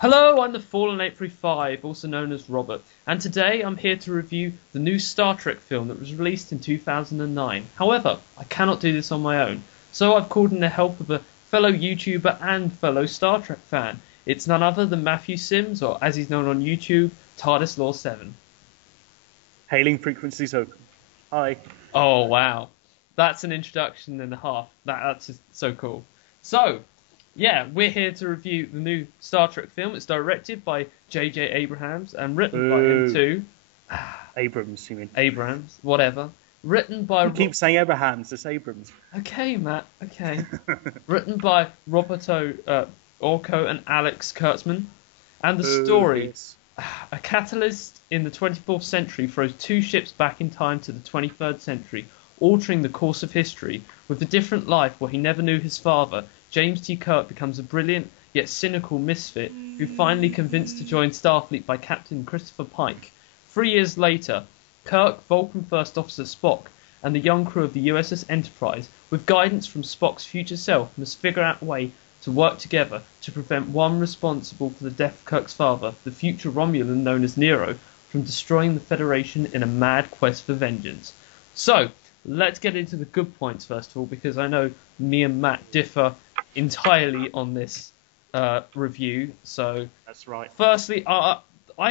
Hello, I'm the Fallen 835, also known as Robert, and today I'm here to review the new Star Trek film that was released in 2009. However, I cannot do this on my own, so I've called in the help of a fellow YouTuber and fellow Star Trek fan. It's none other than Matthew Sims, or as he's known on YouTube, TARDIS Law 7. Hailing frequencies open. Hi. Oh, wow. That's an introduction and a half. That's just so cool. So, yeah, we're here to review the new Star Trek film. It's directed by J.J. Abrams and written by him too. Abrams, you mean? Abrams, whatever. Written by... You keep saying Abrahams, it's Abrams. Okay, Matt, okay. Written by Roberto Orco and Alex Kurtzman. And the story... Yes. A catalyst in the 24th century throws two ships back in time to the 23rd century, altering the course of history. With a different life where he never knew his father, James T. Kirk becomes a brilliant yet cynical misfit who finally convinced to join Starfleet by Captain Christopher Pike. 3 years later, Kirk, Vulcan First Officer Spock, and the young crew of the USS Enterprise, with guidance from Spock's future self, must figure out a way to work together to prevent one responsible for the death of Kirk's father, the future Romulan known as Nero, from destroying the Federation in a mad quest for vengeance. So, let's get into the good points first of all, because I know me and Matt differ entirely on this review. So, That's right. firstly, I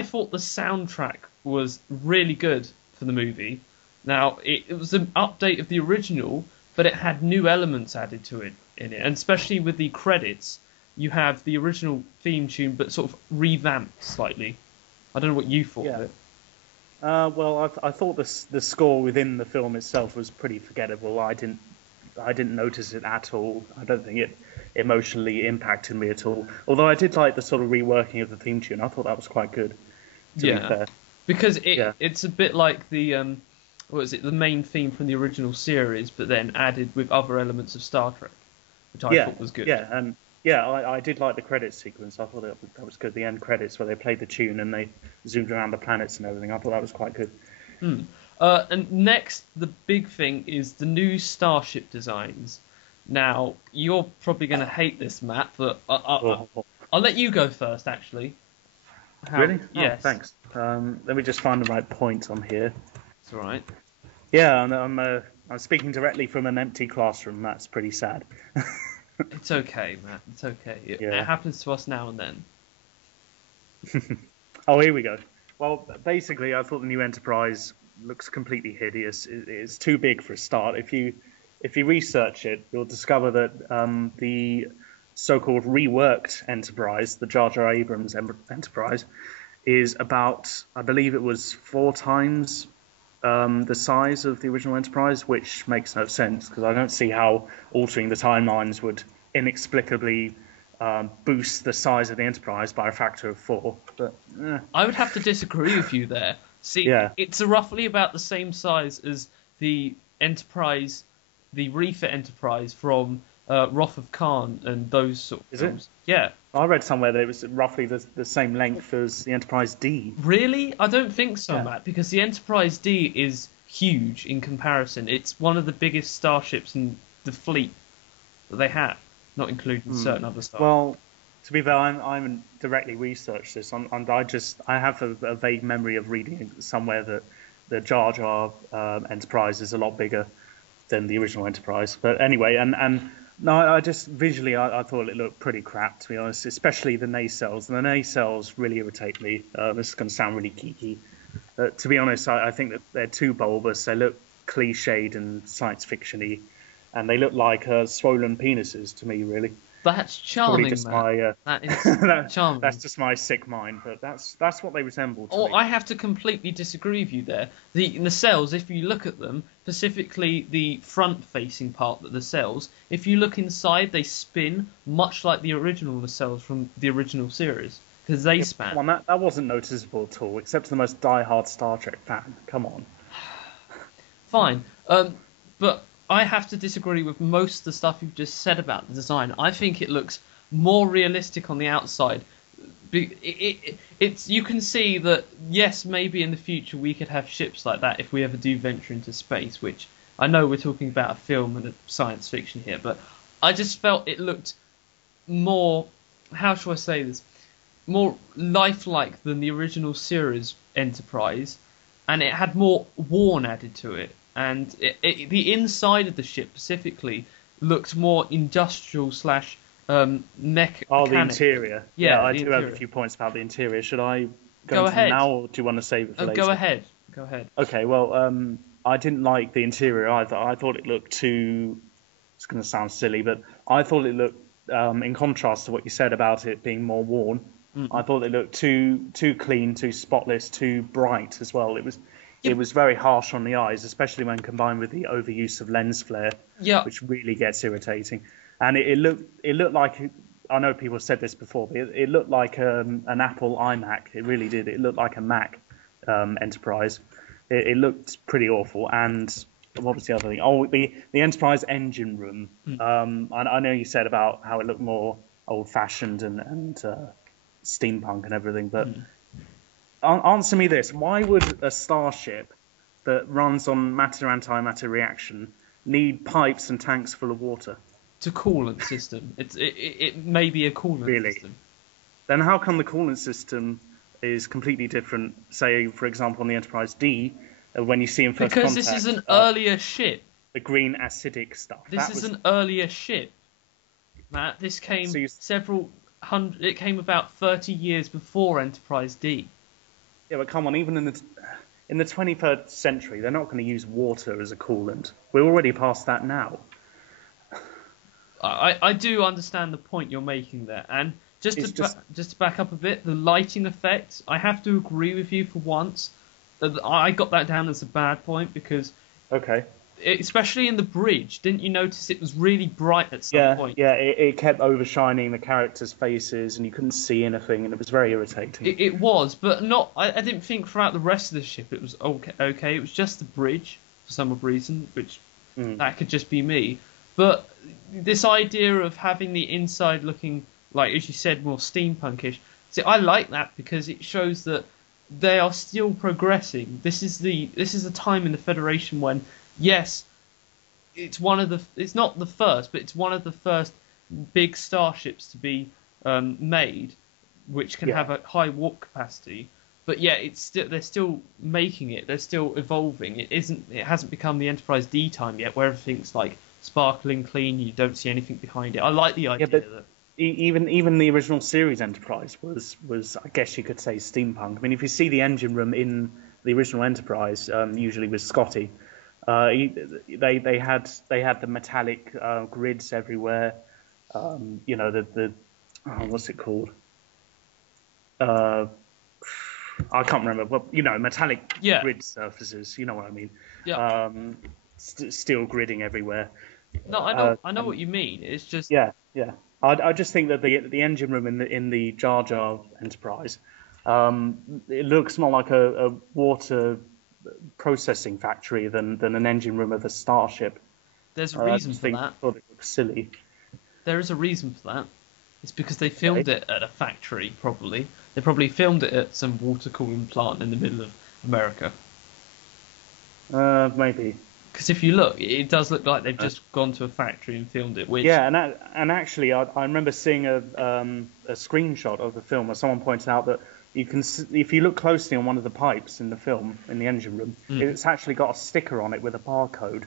thought the soundtrack was really good for the movie. Now, it was an update of the original, but it had new elements added to it in it, and especially with the credits, you have the original theme tune, but sort of revamped slightly. I don't know what you thought of it. Well, I thought the score within the film itself was pretty forgettable. I didn't notice it at all. I don't think it emotionally impacted me at all. Although I did like the sort of reworking of the theme tune. I thought that was quite good. To be fair. Because it's a bit like the the main theme from the original series, but then added with other elements of Star Trek, which I thought was good. I did like the credits sequence. I thought that was good. The end credits where they played the tune and they zoomed around the planets and everything. I thought that was quite good. And next, the big thing is the new starship designs. Now, you're probably going to hate this, Matt, but I'll let you go first, actually. Really? Yes. Oh, thanks. Let me just find the right point on here. It's all right. Yeah, I'm speaking directly from an empty classroom. That's pretty sad. It's okay, Matt. It's okay. It happens to us now and then. Oh, here we go. Well, basically, I thought the new Enterprise looks completely hideous. It's too big for a start. If you research it, you'll discover that the so-called reworked Enterprise, the Jar Jar Abrams Enterprise, is about, I believe it was 4 times the size of the original Enterprise, which makes no sense because I don't see how altering the timelines would inexplicably boost the size of the Enterprise by a factor of 4. But I would have to disagree with you there. See, it's roughly about the same size as the Enterprise, the refit Enterprise from Wrath of Khan and those sort of films. Is it? Yeah. I read somewhere that it was roughly the same length as the Enterprise D. Really? I don't think so, Matt, because the Enterprise D is huge in comparison. It's one of the biggest starships in the fleet that they have, not including certain other stars. Well, to be fair, I haven't directly researched this. I have a vague memory of reading somewhere that the Jar Jar Enterprise is a lot bigger than the original Enterprise. But anyway, and no, I just visually I thought it looked pretty crap, to be honest. Especially the nacelles. And the nacelles really irritate me. This is going to sound really geeky. To be honest, I think that they're too bulbous. They look cliched and science fictiony, and they look like swollen penises to me, really. That's charming, man. That is charming. That's just my sick mind, but that's what they resemble to me. I have to completely disagree with you there. The nacelles, if you look at them, specifically the front-facing part of the nacelles, if you look inside, they spin much like the original nacelles from the original series, because they span. Come on, that wasn't noticeable at all, except to the most die-hard Star Trek fan. Come on. Fine, but I have to disagree with most of the stuff you've just said about the design. I think it looks more realistic on the outside. You can see that, yes, maybe in the future we could have ships like that if we ever do venture into space, which I know we're talking about a film and a science fiction here, but I just felt it looked more, how shall I say this? more lifelike than the original series Enterprise, and it had more worn added to it. And the inside of the ship specifically looked more industrial slash Oh, the mechanic. interior. Yeah, I the do have a interior. few points about the interior. Should I Go into them ahead. now, or do you want to save it for later? Go ahead. Go ahead. Okay, well, I didn't like the interior either. I thought it looked too. It's going to sound silly, but I thought it looked, in contrast to what you said about it being more worn. I thought it looked too clean, too spotless, too bright as well. It Yep. was very harsh on the eyes, especially when combined with the overuse of lens flare, Yeah. which really gets irritating. And it looked like, I know people said this before, but it looked like an Apple iMac. It really did. It looked like a Mac Enterprise. It looked pretty awful. And what was the other thing? Oh, the Enterprise engine room. I know you said about how it looked more old-fashioned and steampunk and everything, but answer me this: why would a starship that runs on matter-antimatter reaction need pipes and tanks full of water? It's a coolant system. It may be a coolant Really? system. Then how come the coolant system is completely different? Say, for example, on the Enterprise D, when you see in First Because Contact, this is an earlier ship. the green acidic stuff. This is an earlier ship, Matt. This came So you- several hundred. It came about 30 years before Enterprise D. Yeah, but come on, even in the 23rd century, they're not going to use water as a coolant. We're already past that now. I do understand the point you're making there, and just to back up a bit, the lighting effects. I have to agree with you for once. I got that down as a bad point because, Okay. especially in the bridge, didn't you notice it was really bright at some point? Yeah, it kept overshining the characters' faces, and you couldn't see anything, and it was very irritating. It was, but not. I didn't think throughout the rest of the ship it was okay. Okay, it was just the bridge for some reason, which that could just be me. But this idea of having the inside looking like, as you said, more steampunkish. See, I like that because it shows that they are still progressing. This is a time in the Federation when, yes, it's not the first, but it's one of the first big starships to be made, which can have a high warp capacity. But yeah, they're still making it. They're still evolving. It hasn't become the Enterprise D time yet, where everything's like sparkling clean. You don't see anything behind it. I like the idea that. Even the original series Enterprise was I guess you could say steampunk. I mean, if you see the engine room in the original Enterprise, usually with Scotty, they had the metallic grids everywhere. The what's it called? I can't remember. But metallic grid surfaces. You know what I mean? Yeah. Steel gridding everywhere. No, I know what you mean. It's just Yeah. I just think that the engine room in the Jar Jar Enterprise, it looks more like a water processing factory than an engine room of a starship. There's a reason for that. I thought it looked silly. There is a reason for that. It's because they filmed it at a factory, probably. They probably filmed it at some water cooling plant in the middle of America. Maybe. Because if you look, it does look like they've just gone to a factory and filmed it. Which and actually, I remember seeing a screenshot of the film where someone pointed out that you can, if you look closely on one of the pipes in the film in the engine room, it's actually got a sticker on it with a barcode.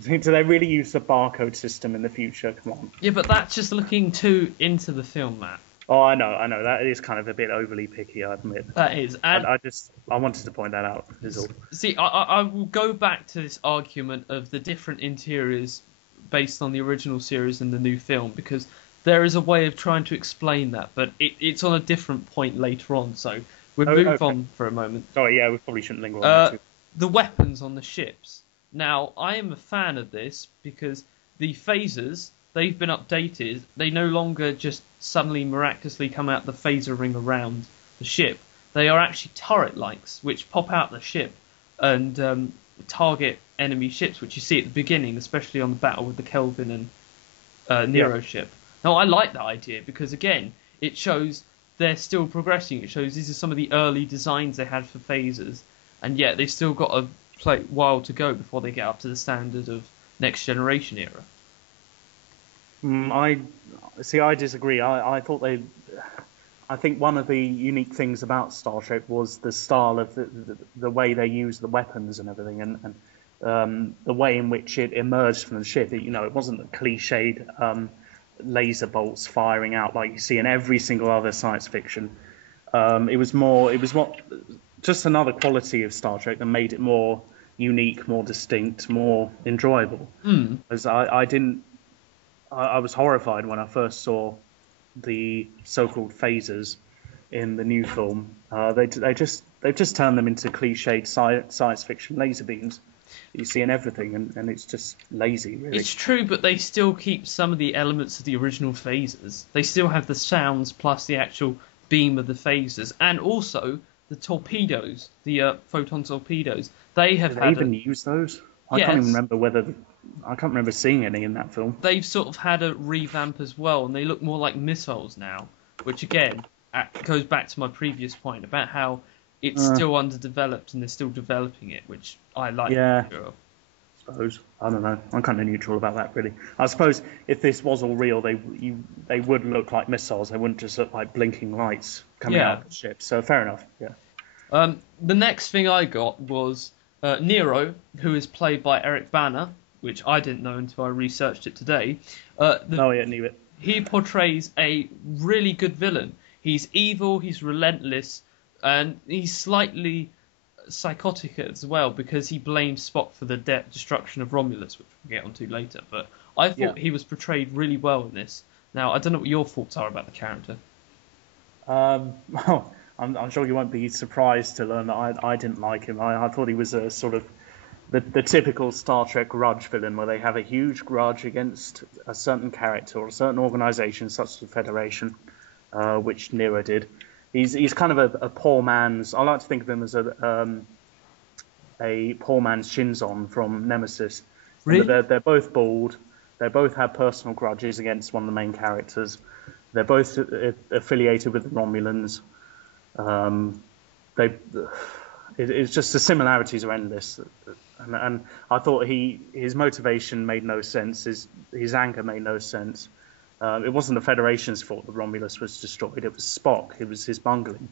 Do they really use the barcode system in the future? Come on. Yeah, but that's just looking too into the film, Matt. Oh, I know. That is kind of a bit overly picky, I admit. That is. And I wanted to point that out, is all. See, I will go back to this argument of the different interiors based on the original series and the new film, because there is a way of trying to explain that, but it's on a different point later on, so we'll move on for a moment. Sorry, yeah, we probably shouldn't linger on that too. The weapons on the ships. Now, I am a fan of this because the phasers, they've been updated. They no longer just suddenly miraculously come out the phaser ring around the ship. They are actually turret lights which pop out the ship and target enemy ships, which you see at the beginning, especially on the battle with the Kelvin and Nero ship. Now, I like that idea because, again, it shows they're still progressing. It shows these are some of the early designs they had for phasers, and yet they've still got a while to go before they get up to the standard of Next Generation era. I disagree. I thought I think one of the unique things about Star Trek was the style of the way they used the weapons and everything, and the way in which it emerged from the ship. It wasn't the cliched laser bolts firing out like you see in every single other science fiction. It was more just another quality of Star Trek that made it more unique, more distinct, more enjoyable. As I was horrified when I first saw the so-called phasers in the new film. They've just turned them into cliched science fiction laser beams that you see in everything, and it's just lazy, really. It's true, but they still keep some of the elements of the original phasers. They still have the sounds plus the actual beam of the phasers, and also the torpedoes, the photon torpedoes. They have Did they even use those? I can't even remember I can't remember seeing any in that film. They've sort of had a revamp as well, and they look more like missiles now, which again goes back to my previous point about how it's still underdeveloped and they're still developing it, which I like. Yeah, I suppose. I don't know. I'm kind of neutral about that, really. I suppose if this was all real, they would look like missiles. They wouldn't just look like blinking lights coming out of the ship. So fair enough. Yeah. The next thing I got was Nero, who is played by Eric Bana, which I didn't know until I researched it today. Knew it. He portrays a really good villain. He's evil, he's relentless, and he's slightly psychotic as well because he blames Spock for the destruction of Romulus, which we'll get onto later. But I thought he was portrayed really well in this. Now, I don't know what your thoughts are about the character. Well, I'm sure you won't be surprised to learn that I didn't like him. I thought he was a sort of the typical Star Trek grudge villain, where they have a huge grudge against a certain character or a certain organisation, such as the Federation, which Nero did. He's kind of a poor man's. I like to think of him as a poor man's Shinzon from Nemesis. Really? They're both bald. They both have personal grudges against one of the main characters. They're both affiliated with the Romulans. It's just the similarities are endless, and I thought his motivation made no sense. His anger made no sense. It wasn't the Federation's fault that Romulus was destroyed. It was Spock. It was his bungling.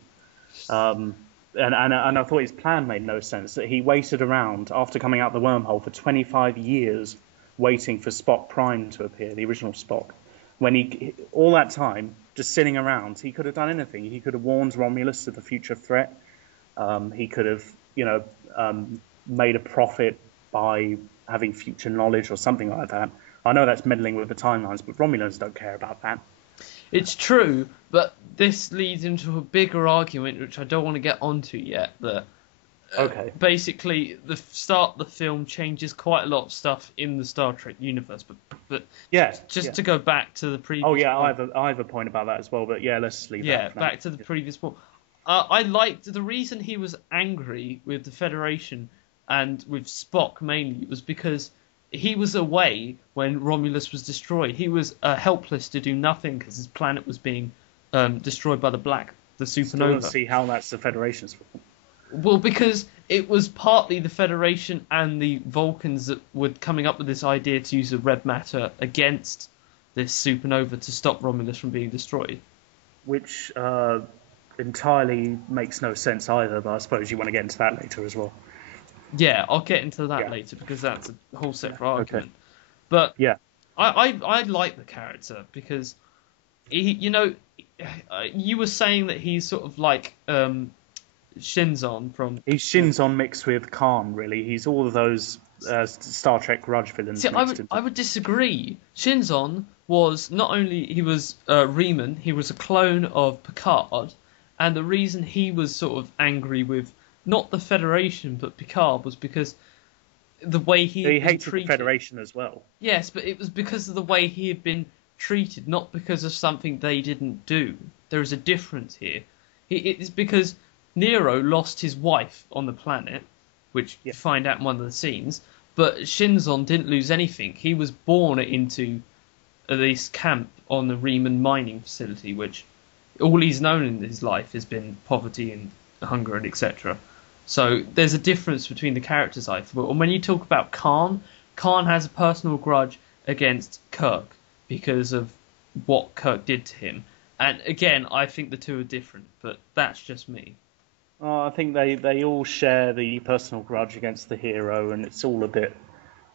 And I thought his plan made no sense. That he waited around after coming out the wormhole for 25 years, waiting for Spock Prime to appear, the original Spock. When all that time just sitting around, he could have done anything. He could have warned Romulus of the future threat. He could have, made a profit by having future knowledge or something like that. I know that's meddling with the timelines, but Romulans don't care about that. It's true, but this leads into a bigger argument, which I don't want to get onto yet. That basically, the start of the film changes quite a lot of stuff in the Star Trek universe. But to go back to the previous. Oh yeah, I have a point about that as well. But yeah, let's leave that. Yeah, back to the previous point. I liked the reason he was angry with the Federation and with Spock mainly was because he was away when Romulus was destroyed. He was helpless to do nothing because his planet was being destroyed by the supernova. Still don't see how that's the Federation's fault. Well, because it was partly the Federation and the Vulcans that were coming up with this idea to use the red matter against this supernova to stop Romulus from being destroyed. Which entirely makes no sense either, but I suppose you want to get into that later as well. Yeah, I'll get into that later because that's a whole separate argument. Okay. But yeah, I like the character because you were saying that he's sort of like Shinzon from. He's Shinzon mixed with Khan, really. He's all of those Star Trek grudge villains. See, I would disagree. Shinzon was not only he was Riemann, he was a clone of Picard, and the reason he was sort of angry with not the Federation but Picard was because the way he hated the Federation as well. Yes, but it was because of the way he had been treated, not because of something they didn't do. There is a difference here. It is because Nero lost his wife on the planet, which you find out in one of the scenes, but Shinzon didn't lose anything. He was born into this camp on the Riemann mining facility, which all he's known in his life has been poverty and hunger and etc. So there's a difference between the characters, I thought. And when you talk about Khan has a personal grudge against Kirk because of what Kirk did to him. And again, I think the two are different, but that's just me. I think they all share the personal grudge against the hero, and it's all a bit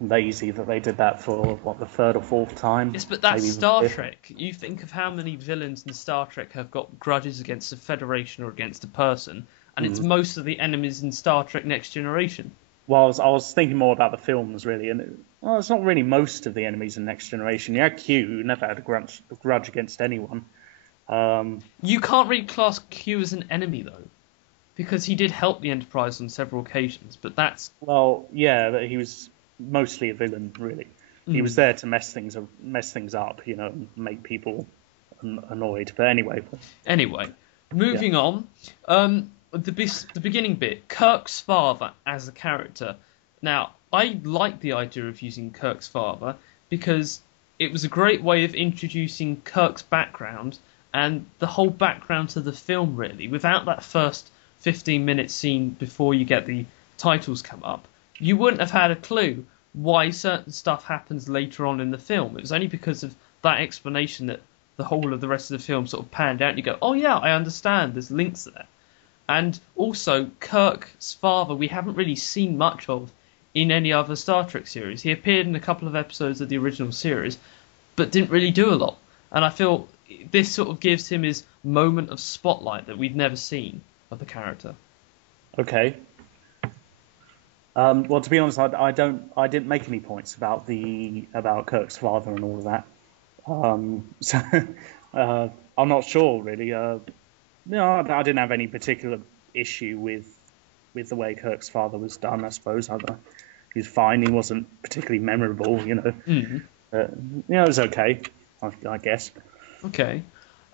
lazy that they did that for what, the third or fourth time, Yes, but that's maybe even Star fifth. Trek. You think of how many villains in Star Trek have got grudges against the Federation or against a person, and it's most of the enemies in Star Trek Next Generation. Well, I was thinking more about the films really, and it's not really most of the enemies in Next Generation. You had Q, who never had a grudge against anyone. You can't really class Q as an enemy, though, because he did help the Enterprise on several occasions, but that's... Well, yeah, but he was mostly a villain, really. He was there to mess things up, and make people annoyed. But anyway. Anyway, moving on. The beginning bit, Kirk's father as a character. Now, I like the idea of using Kirk's father because it was a great way of introducing Kirk's background and the whole background to the film, really. Without that first 15-minute scene before you get the titles come up, you wouldn't have had a clue why certain stuff happens later on in the film. It was only because of that explanation that the whole of the rest of the film sort of panned out and you go, oh yeah, I understand, there's links there. And also, Kirk's father, we haven't really seen much of in any other Star Trek series. He appeared in a couple of episodes of the original series, but didn't really do a lot. And I feel this sort of gives him his moment of spotlight that we've never seen of the character. Okay. Well, to be honest, I didn't make any points about Kirk's father and all of that. So I'm not sure really. No, I didn't have any particular issue with the way Kirk's father was done. I suppose he was fine. He wasn't particularly memorable, Mm-hmm. It was okay, I guess. Okay,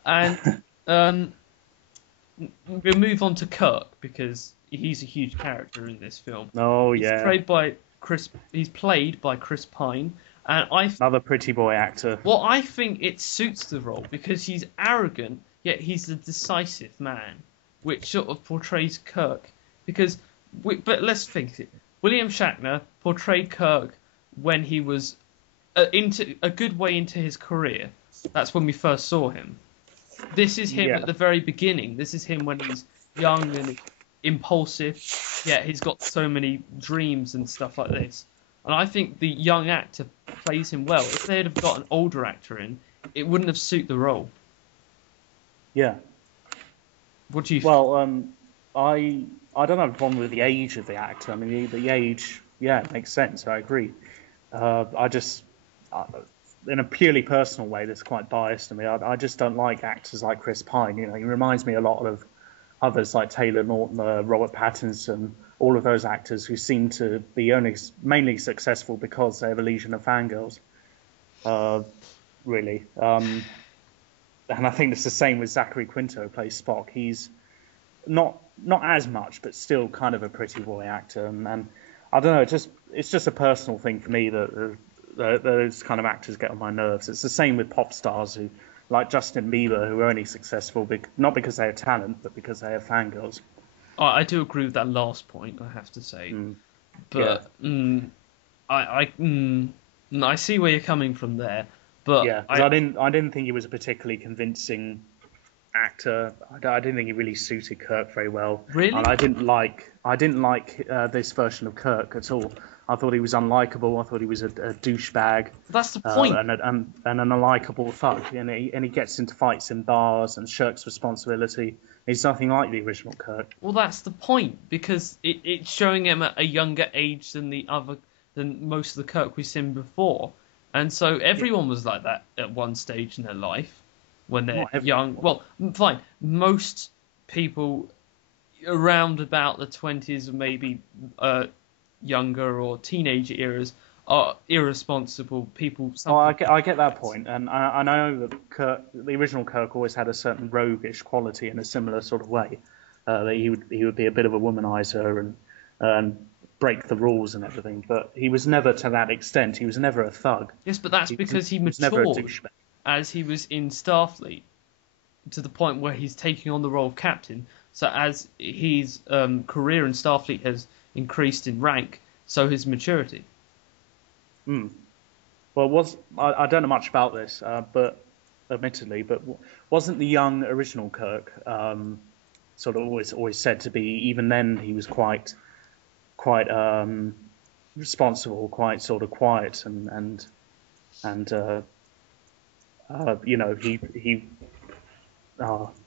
and we'll move on to Kirk because he's a huge character in this film. Oh He's yeah, played by Chris Pine, and another pretty boy actor. well, I think it suits the role because he's arrogant, yet he's a decisive man, which sort of portrays Kirk. But let's face it, William Shatner portrayed Kirk when he was into a good way into his career. That's when we first saw him. This is him at the very beginning. This is him when he's young and impulsive, yet he's got so many dreams and stuff like this. And I think the young actor plays him well. If they'd have got an older actor in, it wouldn't have suited the role. Yeah. What do you Well, I don't have a problem with the age of the actor. I mean, the age, yeah, it makes sense. I agree. In a purely personal way, that's quite biased to me. I just don't like actors like Chris Pine. He reminds me a lot of others like Taylor Lautner, Robert Pattinson, all of those actors who seem to be mainly successful because they have a legion of fangirls. Really. And I think it's the same with Zachary Quinto, who plays Spock. He's not as much, but still kind of a pretty boy actor. And I don't know, it's just a personal thing for me that those kind of actors get on my nerves. It's the same with pop stars who, like Justin Bieber, who are only successful not because they have talent, but because they have fangirls. I do agree with that last point, I have to say. But I see where you're coming from there. But yeah, I didn't think he was a particularly convincing actor. I didn't think he really suited Kirk very well. Really? And I didn't like this version of Kirk at all. I thought he was unlikable. I thought he was a douchebag. That's the point. And an unlikable thug. And he gets into fights in bars and shirks responsibility. He's nothing like the original Kirk. Well, that's the point, because it's showing him at a younger age than most of the Kirk we've seen before. And so everyone was like that at one stage in their life when they're young. Well, fine. Most people around about the 20s or maybe younger or teenage eras are irresponsible people. Oh, I get that point, and I know that the original Kirk always had a certain roguish quality in a similar sort of way. That he would be a bit of a womanizer and break the rules and everything, but he was never to that extent. He was never a thug. Yes, but that's because he was never a matured douchebag. as he was in Starfleet to the point where he's taking on the role of captain. So as his career in Starfleet has increased in rank, so his maturity. Well, I don't know much about this, but admittedly, but wasn't the young original Kirk sort of always said to be? Even then, he was quite responsible, quite sort of quiet, and you know, he.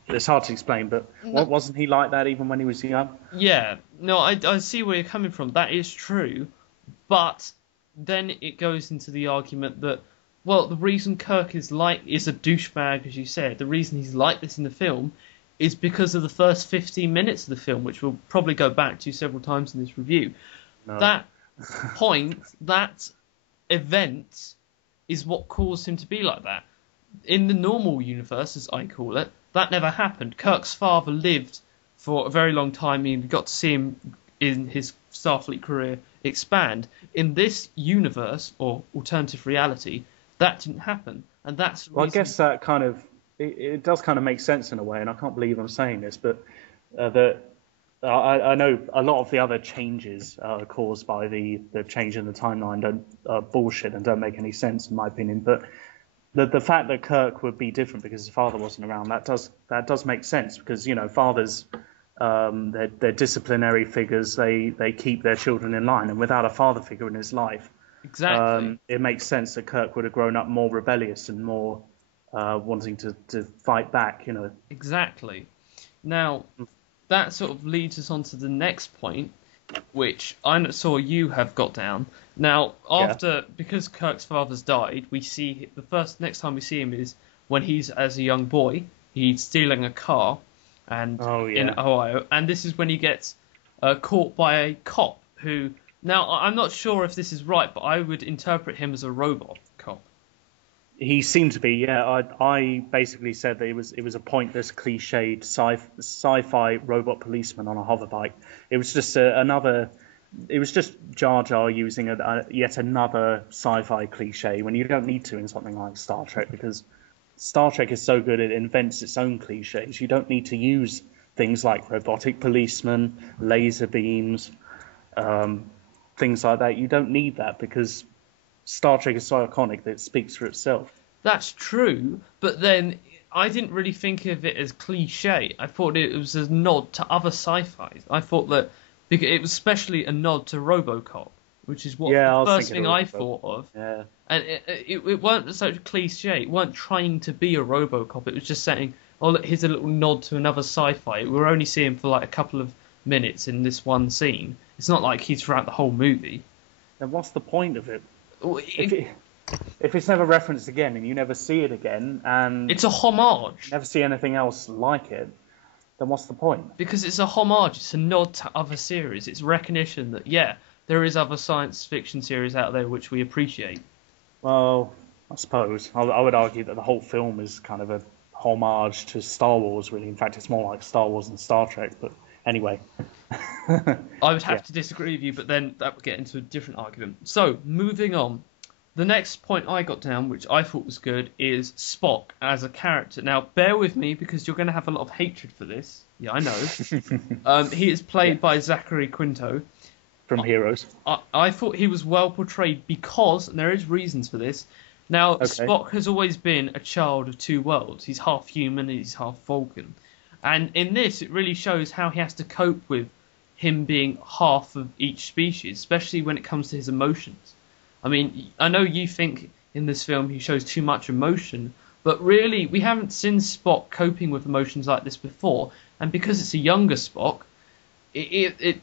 It's hard to explain, but No. wasn't he like that even when he was young? Yeah, no, I see where you're coming from. That is true, but then it goes into the argument that, well, the reason Kirk is a douchebag, as you said, the reason he's like this in the film is because of the first 15 minutes of the film, which we'll probably go back to several times in this review. No. That point, that event, is what caused him to be like that. In the normal universe, as I call it, that never happened. Kirk's father lived for a very long time, and we got to see him in his Starfleet career expand. In this universe, or alternative reality, that didn't happen, and that's the Well, I reason... guess that kind of it does kind of make sense in a way, and I can't believe I'm saying this, but that I know a lot of the other changes caused by the change in the timeline don't bullshit and don't make any sense in my opinion. But the fact that Kirk would be different because his father wasn't around, that does make sense, because you know, fathers, they're disciplinary figures. They keep their children in line, and without a father figure in his life, Exactly. it makes sense that Kirk would have grown up more rebellious and more wanting to fight back. You know. Exactly. Now, that sort of leads us on to the next point, which I saw you have got down. Now, because Kirk's father's died, we see next time we see him is when he's as a young boy. He's stealing a car, in Ohio, and this is when he gets caught by a cop who. Now, I'm not sure if this is right, but I would interpret him as a robot cop. He seemed to be, yeah. I basically said that it was a pointless, cliched sci-fi robot policeman on a hoverbike. It was just It was just Jar Jar using yet another sci-fi cliche when you don't need to in something like Star Trek, because Star Trek is so good it invents its own cliches. You don't need to use things like robotic policemen, laser beams, things like that. You don't need that because Star Trek is so iconic that it speaks for itself. That's true, but then I didn't really think of it as cliche. I thought it was a nod to other sci-fis. I thought that because it was especially a nod to RoboCop, which is the first thing I thought of. Yeah. And it weren't such a cliche. It weren't trying to be a RoboCop. It was just saying, oh, look, here's a little nod to another sci-fi. We're only seeing him for like a couple of minutes in this one scene. It's not like he's throughout the whole movie. Then what's the point of it? If it's never referenced again and you never see it again, and it's a homage, never see anything else like it, then what's the point? Because it's a homage. It's a nod to other series. It's recognition that there is other science fiction series out there which we appreciate. Well, I suppose I would argue that the whole film is kind of a homage to Star Wars. Really, in fact, it's more like Star Wars than Star Trek. But anyway, I would have to disagree with you, but then that would get into a different argument. So, moving on. The next point I got down, which I thought was good, is Spock as a character. Now, bear with me, because you're going to have a lot of hatred for this. Yeah, I know. He is played by Zachary Quinto. From Heroes. I thought he was well portrayed because, and there is reasons for this, now, Spock has always been a child of two worlds. He's half human and he's half Vulcan. And in this, it really shows how he has to cope with him being half of each species, especially when it comes to his emotions. I mean, I know you think in this film he shows too much emotion, but really we haven't seen Spock coping with emotions like this before, and because it's a younger Spock, it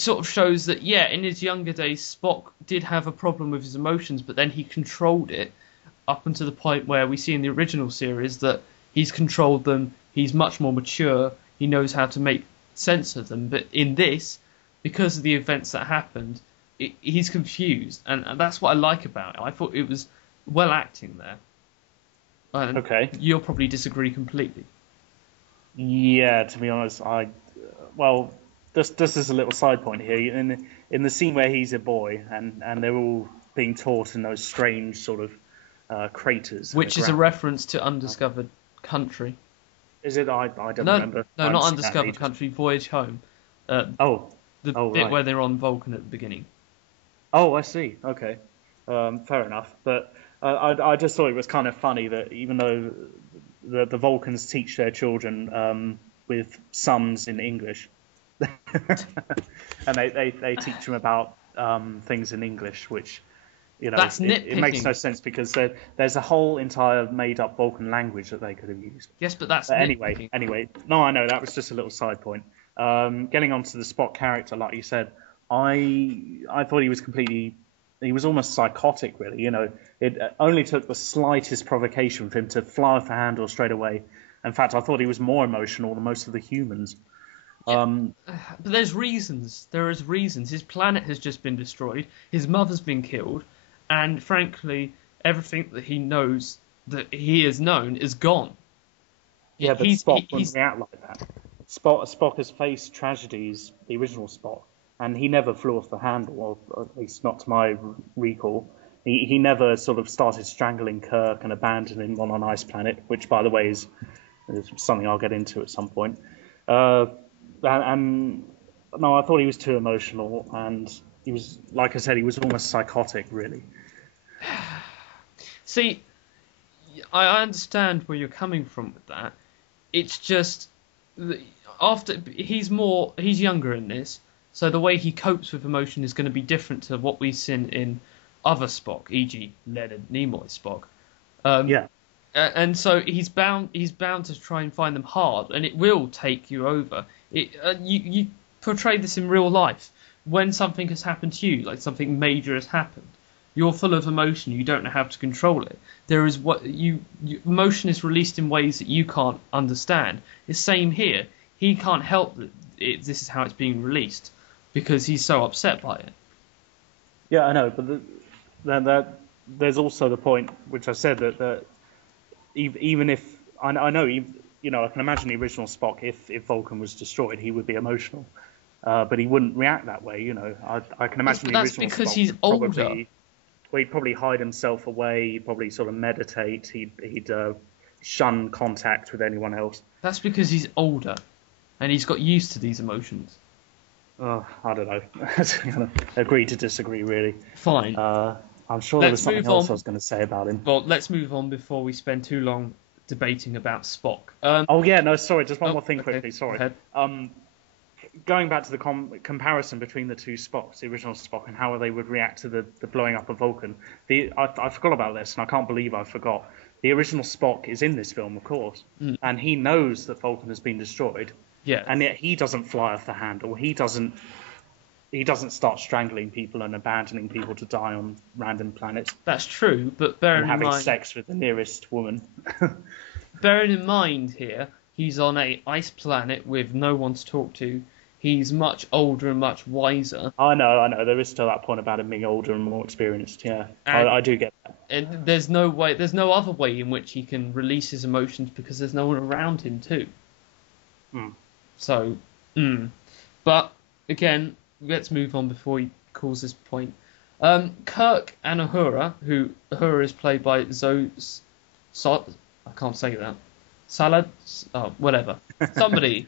sort of shows that, in his younger days Spock did have a problem with his emotions, but then he controlled it up until the point where we see in the original series that he's controlled them, he's much more mature, he knows how to make sense of them, but in this, because of the events that happened, he's confused, and that's what I like about it. I thought it was well acting there. And you'll probably disagree completely. Yeah, to be honest, this is a little side point here. In the scene where he's a boy and they're all being taught in those strange sort of craters. Which is a reference to Undiscovered Country. Is it? I don't remember. No, not Undiscovered Country, Voyage Home. The bit where they're on Vulcan at the beginning. Oh, I see. Okay, fair enough. But I just thought it was kind of funny that even though the Vulcans teach their children with sums in English, and they teach them about things in English, which That's it makes no nitpicking. sense because there's a whole entire made-up Vulcan language that they could have used. Yes, but that's But nitpicking. anyway, no, I know that was just a little side point. Getting onto the Spock character, like you said, I thought he was almost psychotic, really. It only took the slightest provocation for him to fly off the handle straight away. In fact, I thought he was more emotional than most of the humans. Yeah, but there's reasons. There is reasons. His planet has just been destroyed. His mother's been killed, and frankly, everything that he knows that he has known is gone. Yeah, but Spock wouldn't He's react like that. Spock has faced tragedies, the original Spock, and he never flew off the handle, or at least not to my recall. He never sort of started strangling Kirk and abandoning him on an ice planet, which, by the way, is something I'll get into at some point. And no, I thought he was too emotional, and he was, like I said, he was almost psychotic, really. see. I understand where you're coming from with that. It's just after he's younger in this, so the way he copes with emotion is going to be different to what we've seen in other Spock, e.g., Leonard Nimoy Spock. Yeah, And so he's bound to try and find them hard, and it will take you over. You portray this in real life when something has happened to you, like something major has happened. You're full of emotion. You don't know how to control it. There is emotion is released in ways that you can't understand. It's same here. He can't help that this is how it's being released because he's so upset by it. yeah, I know, but there's also the point which I said that even if I know, I can imagine the original Spock. If Vulcan was destroyed, he would be emotional, but he wouldn't react that way. I can imagine But the that's original because Spock he's would older. he'd probably hide himself away. He'd probably sort of meditate. He'd shun contact with anyone else. That's because he's older, and he's got used to these emotions. I don't know. Agree to disagree, really. Fine. I'm sure there was Let's something move else I on. was going to say about him. Well, let's move on before we spend too long debating about Spock. Oh yeah, no, sorry, just one Oh, more thing okay. quickly. Go Sorry. ahead. Going back to the comparison between the two Spocks, the original Spock, and how they would react to the blowing up of Vulcan. I forgot about this, and I can't believe I forgot. The original Spock is in this film, of course, and he knows that Vulcan has been destroyed, Yeah, and yet he doesn't fly off the handle. He doesn't start strangling people and abandoning people to die on random planets that's true. But and having sex with the nearest woman. bearing in mind here, he's on a ice planet with no one to talk to. He's much older and much wiser, I know. There is still that point about him being older and more experienced. Yeah, and I do get that. and there's no other way in which he can release his emotions because there's no one around him too. Hmm. So, but again, let's move on before he calls this point. Kirk and Uhura, who Uhura is played by I can't say that. Salad, oh, whatever. Somebody.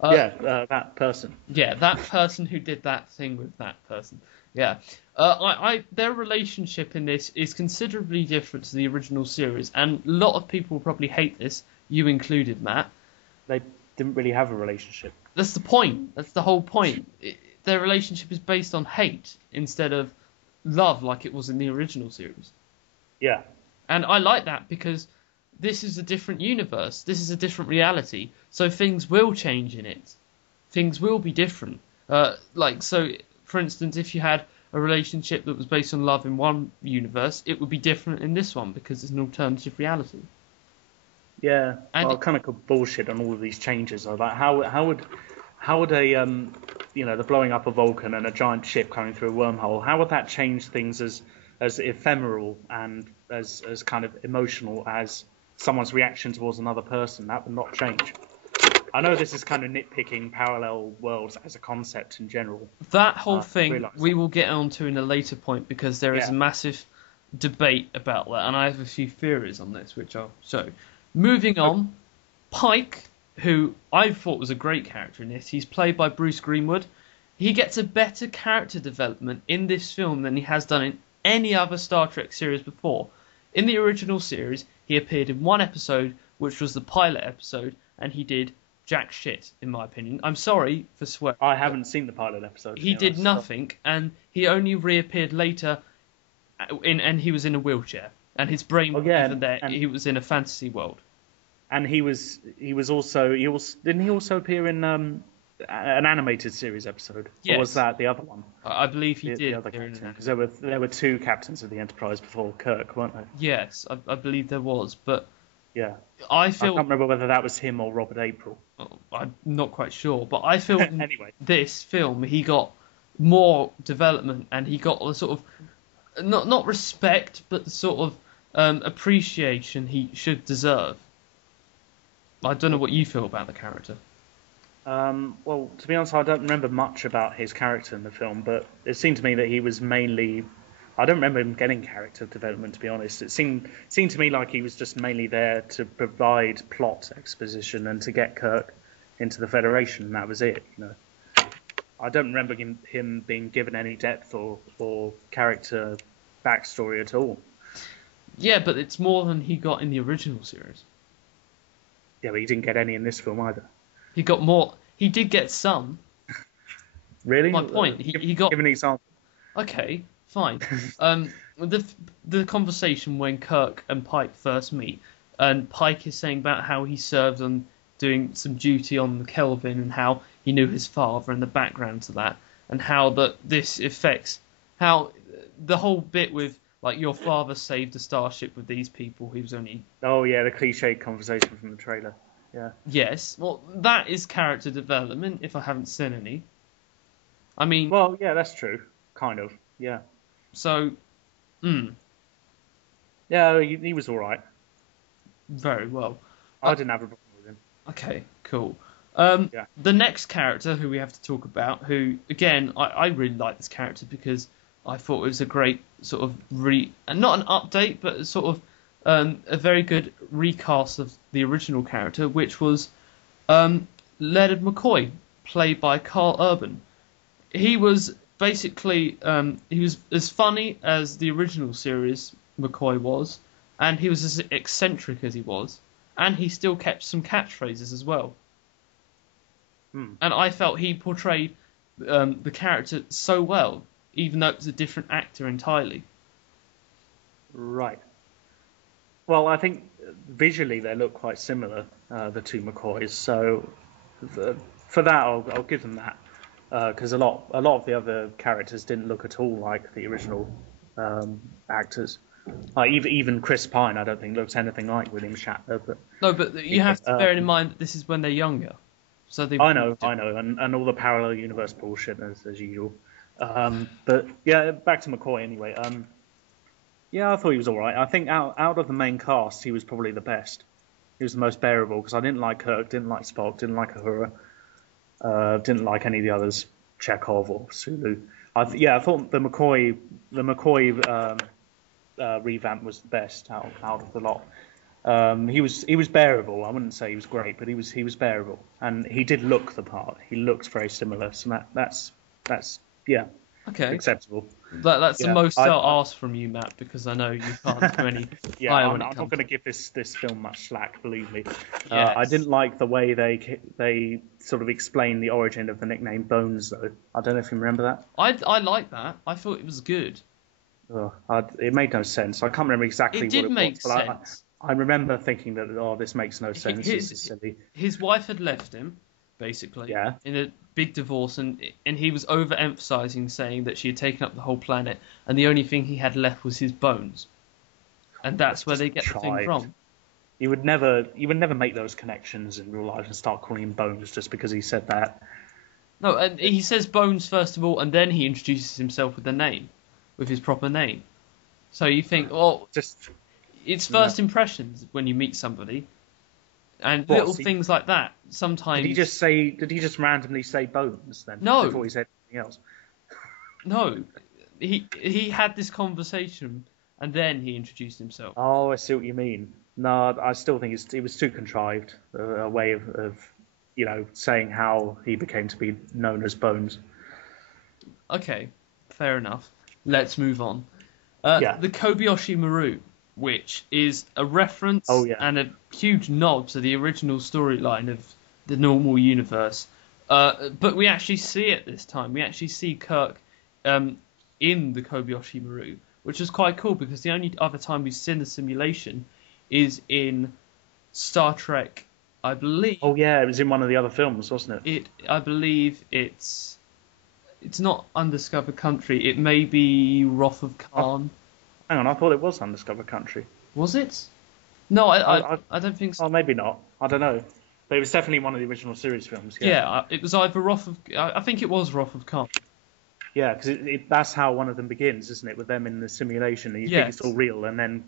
That person. Yeah, that person who did that thing with that person. Yeah. Their relationship in this is considerably different to the original series, and a lot of people will probably hate this, you included, Matt. They didn't really have a relationship. That's the point. That's the whole point. Their relationship is based on hate instead of love like it was in the original series. Yeah. And I like that because this is a different universe. This is a different reality. So things will change in it. Things will be different. So, for instance, if you had a relationship that was based on love in one universe, it would be different in this one because it's an alternative reality. Yeah. And Well, kind of bullshit on all of these changes. Like how would a the blowing up of Vulcan and a giant ship coming through a wormhole, how would that change things as ephemeral and as kind of emotional as someone's reaction towards another person? That would not change. I know this is kind of nitpicking parallel worlds as a concept in general. that whole thing realise we will get onto in a later point because there is Yeah. a massive debate about that, and I have a few theories on this, which I'll show. Moving on, Pike, who I thought was a great character in this, he's played by Bruce Greenwood. He gets a better character development in this film than he has done in any other Star Trek series before. In the original series, he appeared in one episode, which was the pilot episode, and he did jack shit, in my opinion. I'm sorry for swearing. I haven't seen the pilot episode. He did nothing, and he only reappeared later, and he was in a wheelchair, and his brain wasn't even there. He was in a fantasy world. And he also didn't he also appear in an animated series episode? Yes. Or was that the other one? I believe he did. The other captain, because there were two captains of the Enterprise before Kirk, weren't there? Yes, I believe there was, but yeah, I can't remember whether that was him or Robert April. I'm not quite sure, but I feel anyway, this film he got more development, and he got the sort of not respect, but the sort of appreciation he should deserve. I don't know what you feel about the character. Well, to be honest, I don't remember much about his character in the film, but it seemed to me that he was mainly... I don't remember him getting character development, to be honest. It seemed to me like he was just mainly there to provide plot exposition and to get Kirk into the Federation, and that was it. You know, I don't remember him being given any depth or character backstory at all. Yeah, but it's more than he got in the original series. Yeah, but he didn't get any in this film either. He got more. He did get some. Really? My point. He got. Give an example. Okay, fine. The conversation when Kirk and Pike first meet, and Pike is saying about how he served on doing some duty on the Kelvin, and how he knew his father, and the background to that, and how this affects how the whole bit with like your father saved a starship with these people. He was only. Oh yeah, the cliched conversation from the trailer. Yeah. Yes, well, that is character development, if I haven't seen any. I mean... Well, yeah, that's true. Kind of, yeah. So, Yeah, he was alright. Very well. I didn't have a problem with him. Okay, cool. Yeah. The next character who we have to talk about, who, again, I really like this character because I thought it was a great sort of not an update, but sort of a very good recast of the original character, which was Leonard McCoy, played by Carl Urban. He was basically he was as funny as the original series McCoy was, and he was as eccentric as he was, and he still kept some catchphrases as well. And I felt he portrayed the character so well, even though it was a different actor entirely. Right. Well, I think visually they look quite similar, the two McCoys. So for that, I'll give them that, because a lot of the other characters didn't look at all like the original actors. Even Chris Pine, I don't think looks anything like William Shatner. But you have to bear in mind that this is when they're younger. So I know, and all the parallel universe bullshit as usual. But yeah, back to McCoy anyway. Yeah, I thought he was all right. I think out of the main cast, he was probably the best. He was the most bearable, because I didn't like Kirk, didn't like Spock, didn't like Uhura, didn't like any of the others, Chekhov or Sulu. I thought the McCoy revamp was the best out of the lot. He was bearable. I wouldn't say he was great, but he was bearable, and he did look the part. He looked very similar, so that's okay, acceptable. That's the most I'll ask from you, Matt, because I know you can't do any. I'm not going to give this film much slack, believe me. Yes. I didn't like the way they sort of explained the origin of the nickname Bones, though. I don't know if you remember that. I like that. I thought it was good. It made no sense. I can't remember exactly what it was. It did make sense. I remember thinking that, this makes no sense. This is silly. His wife had left him, basically, in a big divorce, and he was overemphasizing, saying that she had taken up the whole planet, and the only thing he had left was his bones. And that's where they get the thing from. You would never make those connections in real life and start calling him Bones just because he said that. No, and he says Bones first of all, and then he introduces himself with his proper name. So you think, it's first impressions when you meet somebody, and little things like that. Sometimes did he just randomly say Bones then? No, before he said anything else. No, he had this conversation and then he introduced himself. Oh, I see what you mean. No, I still think it was too contrived, a way of saying how he became to be known as Bones. Okay, fair enough. Let's move on. Yeah. The Kobayashi Maru, which is a reference Oh, yeah. and a huge nod to the original storyline of the normal universe. But we actually see it this time. We actually see Kirk in the Kobayashi Maru, which is quite cool because the only other time we've seen the simulation is in Star Trek, I believe. Oh yeah, it was in one of the other films, wasn't it? I believe it's not Undiscovered Country. It may be Wrath of Khan. Hang on, I thought it was Undiscovered Country. Was it? No, I don't think so. Oh, maybe not. I don't know. But it was definitely one of the original series films. Yeah, it was either Wrath of. I think it was Wrath of Khan. Yeah, because that's how one of them begins, isn't it? With them in the simulation, and you think it's all real, and then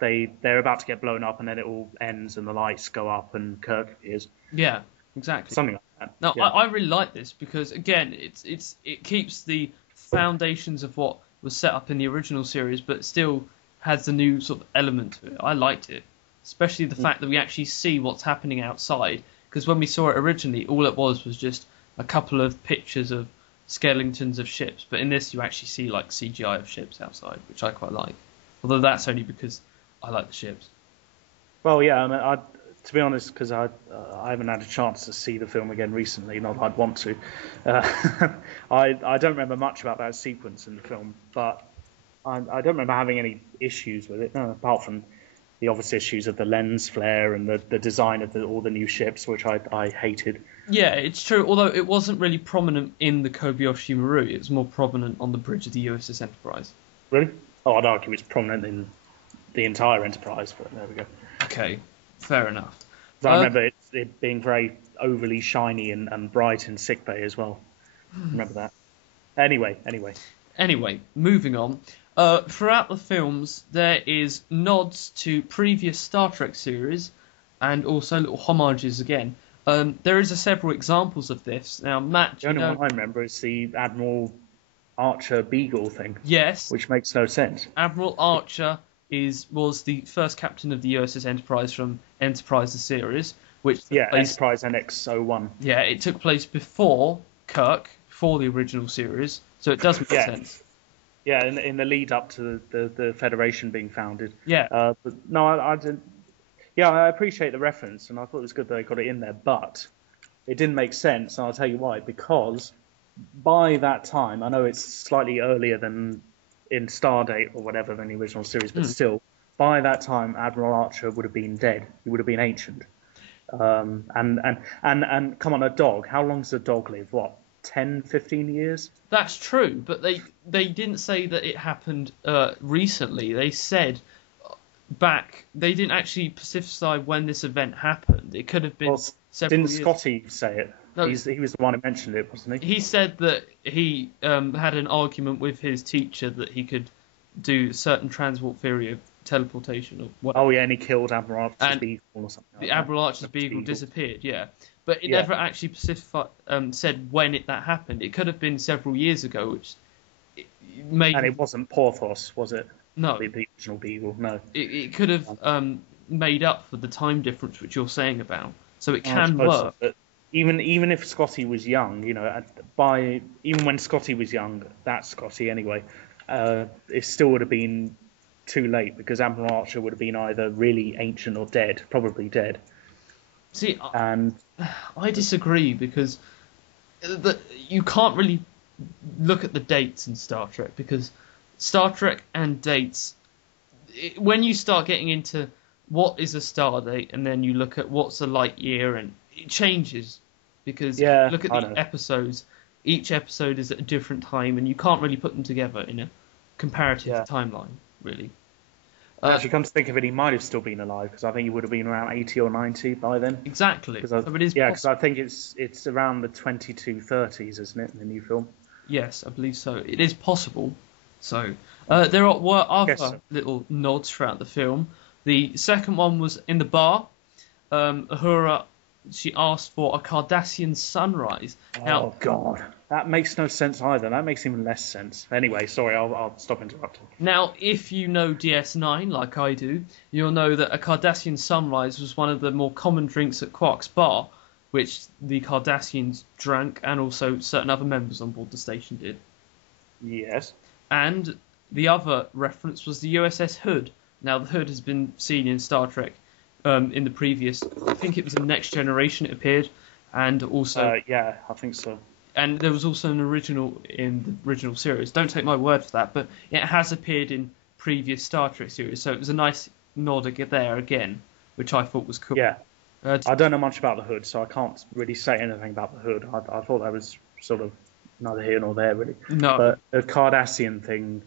they're about to get blown up, and then it all ends, and the lights go up, and Kirk appears. Yeah, exactly. Something like that. No, yeah. I really like this because again, it keeps the foundations of what was set up in the original series, but still has the new sort of element to it. I liked it, especially the fact that we actually see what's happening outside. Because when we saw it originally, all it was just a couple of pictures of skeletons of ships, but in this you actually see like CGI of ships outside, which I quite like. Although that's only because I like the ships. Well, yeah, I mean, to be honest, because I haven't had a chance to see the film again recently, not that I'd want to. I don't remember much about that sequence in the film, but I don't remember having any issues with it, no, apart from the obvious issues of the lens flare and the design of all the new ships, which I hated. Yeah, it's true, although it wasn't really prominent in the Kobayashi Maru, it was more prominent on the bridge of the USS Enterprise. Really? Oh, I'd argue it's prominent in the entire Enterprise, but there we go. Okay, fair enough. I remember it being very overly shiny and bright in sickbay as well. Remember that. Anyway, moving on. Throughout the films, there is nods to previous Star Trek series, and also little homages again. There is several examples of this. Now, Matt, the only one I remember is the Admiral Archer Beagle thing. Yes, which makes no sense. Admiral Archer was the first captain of the USS Enterprise from Enterprise the series, which Enterprise NX-01. Yeah, it took place before Kirk, before the original series, so it does make sense. Yeah, in the lead up to the Federation being founded. Yeah. But no, I didn't. Yeah, I appreciate the reference, and I thought it was good that they got it in there, but it didn't make sense, and I'll tell you why. Because by that time, I know it's slightly earlier than in Stardate or whatever than the original series, but still, by that time, Admiral Archer would have been dead. He would have been ancient. And come on, a dog. How long does a dog live? What, 10, 15 years? That's true, but they didn't say that it happened recently. They said back. They didn't actually specify when this event happened. It could have been several years. Didn't Scotty say it? No, he was the one who mentioned it, wasn't he? He said that he had an argument with his teacher that he could do certain transport theory of teleportation or whatever. Oh yeah, and he killed Admiral Archer's Beagle or something. The Admiral Archer's Beagle disappeared, yeah. But it never actually said when that happened. It could have been several years ago, which made... And it wasn't Porthos, was it? No. The original Beagle, no. It could have made up for the time difference which you're saying about. So it can work. So, even if Scotty was young, even when Scotty was young, that's Scotty anyway, it still would have been too late because Admiral Archer would have been either really ancient or dead, probably dead. See, I disagree because you can't really look at the dates in Star Trek because Star Trek and dates, when you start getting into what is a star date and then you look at what's a light year, and it changes because look at the episodes. Each episode is at a different time and you can't really put them together in a comparative timeline, really. Actually, come to think of it, he might have still been alive because I think he would have been around 80 or 90 by then. Exactly. Because I think it's around the 2230s, isn't it, in the new film? Yes, I believe so. It is possible. So there were other little nods throughout the film. The second one was in the bar. Uhura, she asked for a Cardassian sunrise. Oh, God. That makes no sense either. That makes even less sense. Anyway, sorry, I'll stop interrupting. Now, if you know DS9, like I do, you'll know that a Cardassian sunrise was one of the more common drinks at Quark's bar, which the Cardassians drank, and also certain other members on board the station did. Yes. And the other reference was the USS Hood. Now, the Hood has been seen in Star Trek in the previous, I think it was in Next Generation it appeared, and also... yeah, I think so. And there was also an original in the original series. Don't take my word for that, but it has appeared in previous Star Trek series, so it was a nice nod there again, which I thought was cool. Yeah. I don't know much about the Hood, so I can't really say anything about the Hood. I thought that was sort of neither here nor there, really. No. But the Cardassian thing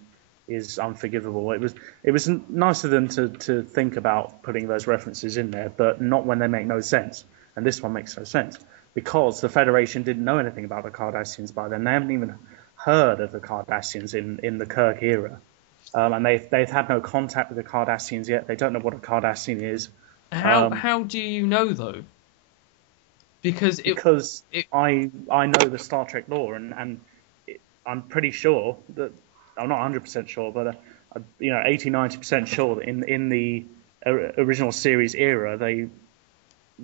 is unforgivable. It was nice of them to think about putting those references in there, but not when they make no sense. And this one makes no sense because the Federation didn't know anything about the Cardassians by then. They haven't even heard of the Cardassians in the Kirk era, and they've had no contact with the Cardassians yet. They don't know what a Cardassian is. How do you know though? Because I know the Star Trek lore, and I'm pretty sure that I'm not 100% sure, but 80-90% sure that in the original series era, they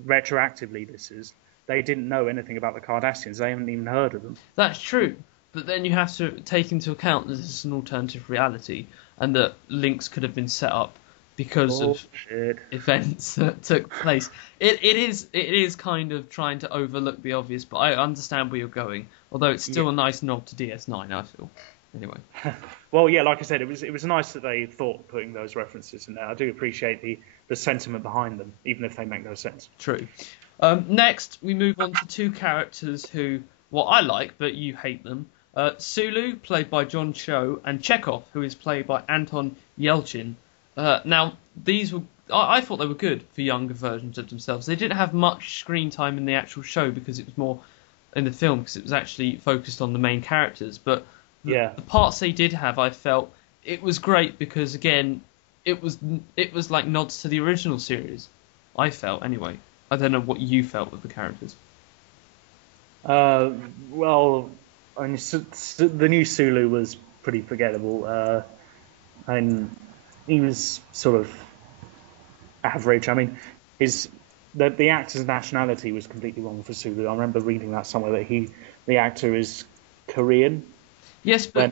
retroactively they didn't know anything about the Cardassians. They haven't even heard of them. That's true, but then you have to take into account that this is an alternative reality and that links could have been set up because of events that took place. It is kind of trying to overlook the obvious, but I understand where you're going. Although it's still a nice nod to DS9, I feel. Anyway. Well, yeah, like I said, it was nice that they thought putting those references in there. I do appreciate the sentiment behind them, even if they make no sense. True. Next, we move on to two characters who, well, I like, but you hate them. Sulu, played by John Cho, and Chekhov, who is played by Anton Yelchin. Now, these were... I thought they were good for younger versions of themselves. They didn't have much screen time in the actual show because it was more in the film, because it was actually focused on the main characters, but... The parts they did have, I felt, it was great because, again, it was like nods to the original series. I felt, anyway. I don't know what you felt with the characters. Well, I mean, the new Sulu was pretty forgettable. And he was sort of average. I mean, the actor's nationality was completely wrong for Sulu. I remember reading that somewhere that the actor is Korean. Yes, but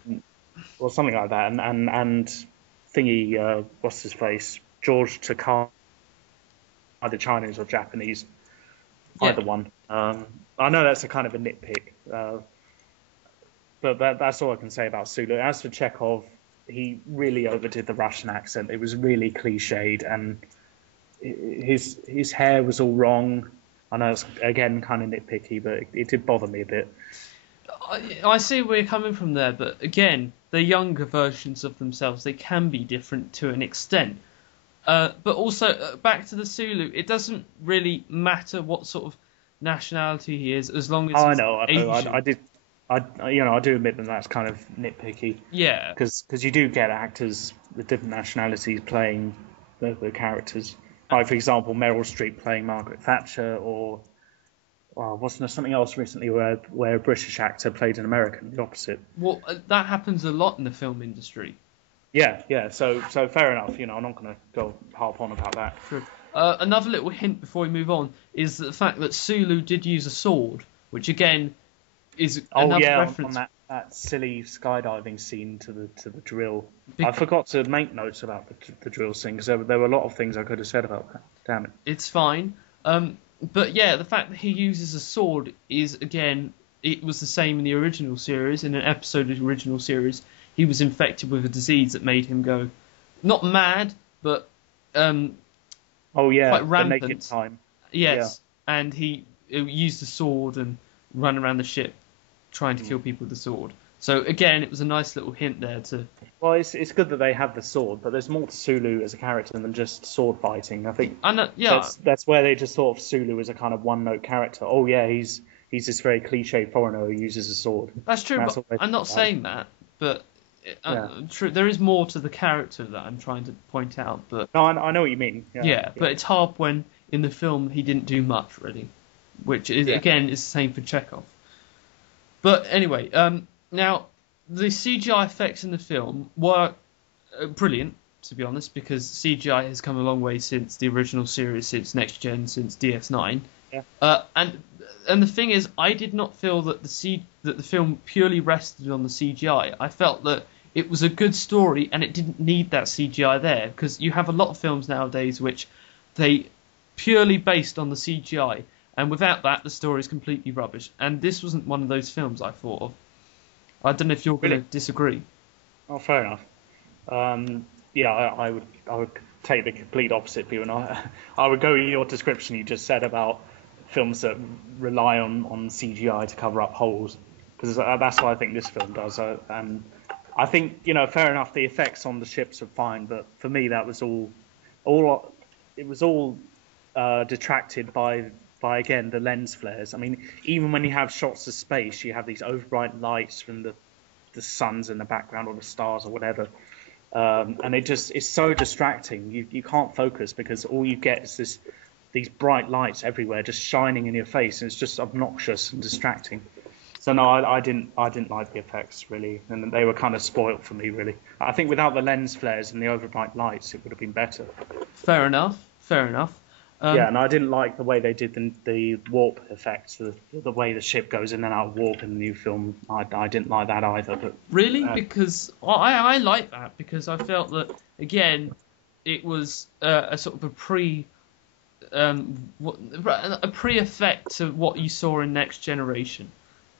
or something like that, and thingy, what's his face, George Takei, either Chinese or Japanese, either one. I know that's a kind of a nitpick, but that's all I can say about Sulu. As for Chekhov, he really overdid the Russian accent. It was really cliched, and his hair was all wrong. I know it's again kind of nitpicky, but it did bother me a bit. I see where you're coming from there, but again, they're younger versions of themselves. They can be different to an extent. But also, back to the Sulu, it doesn't really matter what sort of nationality he is, as long as he's Asian. I do admit that that's kind of nitpicky. Yeah. Because you do get actors with different nationalities playing the characters. Like, for example, Meryl Streep playing Margaret Thatcher, or... wasn't there something else recently where a British actor played an American, the opposite? Well, that happens a lot in the film industry. Yeah. So fair enough. I'm not going to go harp on about that. True. Another little hint before we move on is the fact that Sulu did use a sword, which again is another reference. On that silly skydiving scene to the drill. I forgot to make notes about the drill scene because there were a lot of things I could have said about that. Damn it. It's fine. But yeah, the fact that he uses a sword is, again, it was the same in the original series. In an episode of the original series, he was infected with a disease that made him go, not mad, but quite rampant. The naked time. Yes, yeah. And he used the sword and ran around the ship trying to kill people with the sword. So again, it was a nice little hint there to... Well, it's good that they have the sword, but there's more to Sulu as a character than just sword fighting. I think that's where they just thought of Sulu as a kind of one-note character. Oh yeah, he's this very cliche foreigner who uses a sword. That's true, but I'm not saying that. But true, there is more to the character that I'm trying to point out. But no, I know what you mean. Yeah, but it's hard when in the film he didn't do much really, which is again is the same for Chekhov. But anyway, now, the CGI effects in the film were brilliant, to be honest, because CGI has come a long way since the original series, since Next Gen, since DS9. Yeah. And the thing is, I did not feel that the film purely rested on the CGI. I felt that it was a good story and it didn't need that CGI there, because you have a lot of films nowadays which they purely based on the CGI, and without that the story is completely rubbish. And this wasn't one of those films I thought of. I don't know if you're going to disagree. Oh, fair enough. Yeah, I would take the complete opposite view, and I would go with your description you just said about films that rely on CGI to cover up holes, because that's what I think this film does. And I think, fair enough, the effects on the ships are fine, but for me that was all detracted by again the lens flares. I mean, even when you have shots of space, you have these overbright lights from the suns in the background or the stars or whatever, and it's so distracting. You can't focus because all you get is these bright lights everywhere just shining in your face, and it's just obnoxious and distracting. So no, I didn't like the effects really, and they were kind of spoilt for me really. I think without the lens flares and the overbright lights, it would have been better. Fair enough. Yeah, and I didn't like the way they did the warp effects, the way the ship goes in and out of warp in the new film. I didn't like that either. But really, because I like that, because I felt that again, it was a sort of a pre-effect to what you saw in Next Generation.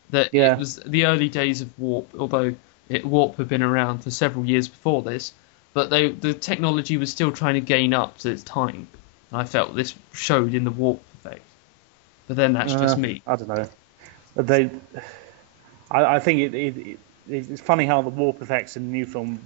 That it was the early days of warp, although warp had been around for several years before this, but the technology was still trying to gain up to its time. I felt this showed in the warp effect, but then that's just me. I don't know. I think it's funny how the warp effects in the new film,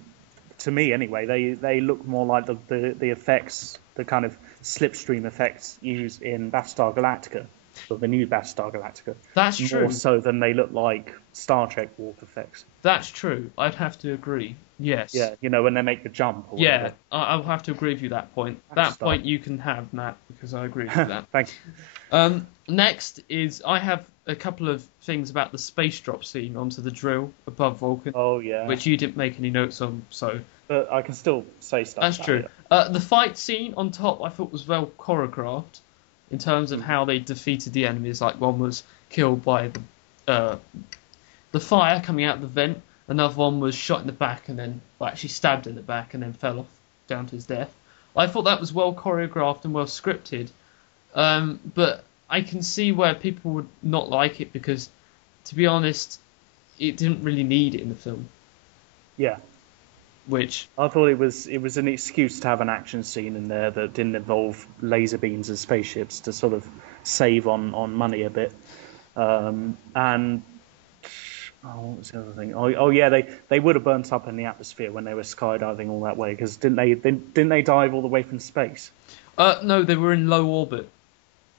to me anyway, they look more like the effects, the kind of slipstream effects used in Battlestar Galactica, or the new Battlestar Galactica. That's true. More so than they look like Star Trek warp effects. That's true. I'd have to agree. Yes. Yeah, when they make the jump. Or yeah, I'll have to agree with you that point. That point you can have, Matt, because I agree with that. Thank you. Next is I have a couple of things about the space drop scene onto the drill above Vulcan. Oh yeah. Which you didn't make any notes on, so. But I can still say stuff. That's true. The fight scene on top I thought was well choreographed in terms of how they defeated the enemies. Like one was killed by the fire coming out of the vent. Another one was shot in the back and then actually stabbed in the back and then fell off down to his death. I thought that was well choreographed and well scripted, but I can see where people would not like it because, to be honest, it didn't really need it in the film. Yeah. Which I thought it was an excuse to have an action scene in there that didn't involve laser beams and spaceships to sort of save on money a bit, and. Oh, what was the other thing? Oh yeah, they would have burnt up in the atmosphere when they were skydiving all that way, because didn't they dive all the way from space? No, they were in low orbit.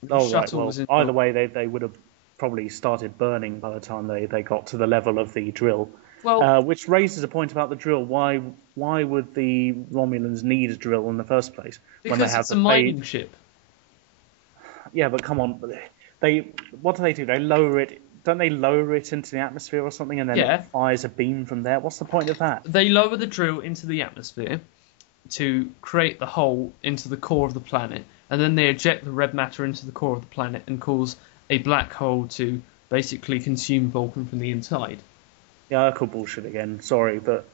Oh right, well, either way, they would have probably started burning by the time they got to the level of the drill. Well, which raises a point about the drill. Why would the Romulans need a drill in the first place? Because when they have it's a mining ship. Yeah, but come on, what do? They lower it. Don't they lower it into the atmosphere or something, and then it fires a beam from there? What's the point of that? They lower the drill into the atmosphere to create the hole into the core of the planet, and then they eject the red matter into the core of the planet and cause a black hole to basically consume Vulcan from the inside. Yeah, I call bullshit again. Sorry, but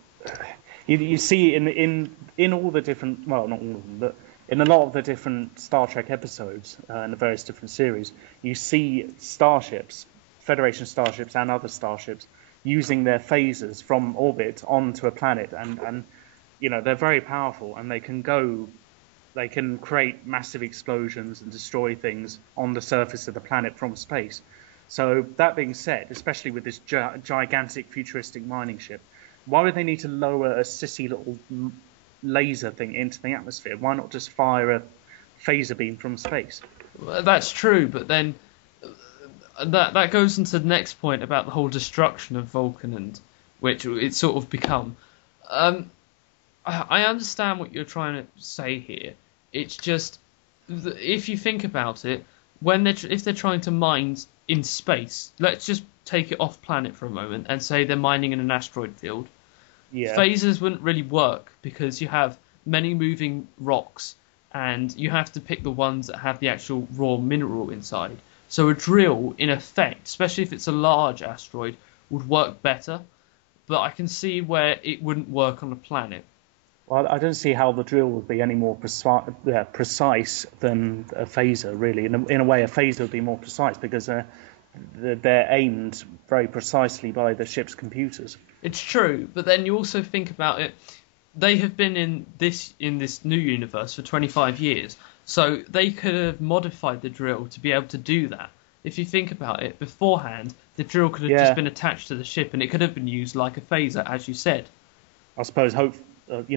you see in all the different, well, not all of them, but in a lot of the different Star Trek episodes and the various different series, you see starships. Federation starships and other starships using their phasers from orbit onto a planet, and they're very powerful, and they can create massive explosions and destroy things on the surface of the planet from space. So that being said, especially with this gigantic futuristic mining ship, why would they need to lower a sissy little laser thing into the atmosphere? Why not just fire a phaser beam from space? Well, that's true, but then that goes into the next point about the whole destruction of Vulcan, and which it's sort of become. I understand what you're trying to say here. It's just, if you think about it, if they're trying to mine in space, let's just take it off planet for a moment and say they're mining in an asteroid field. Yeah. Phasers wouldn't really work because you have many moving rocks and you have to pick the ones that have the actual raw mineral inside. So a drill, in effect, especially if it's a large asteroid, would work better. but I can see where it wouldn't work on a planet. Well, I don't see how the drill would be any more precise than a phaser, really. In a way, a phaser would be more precise because they're aimed very precisely by the ship's computers. It's true, but then you also think about it. They have been in this new universe for 25 years, so they could have modified the drill to be able to do that. If you think about it, beforehand, the drill could have just been attached to the ship, and it could have been used like a phaser, as you said. I suppose I'd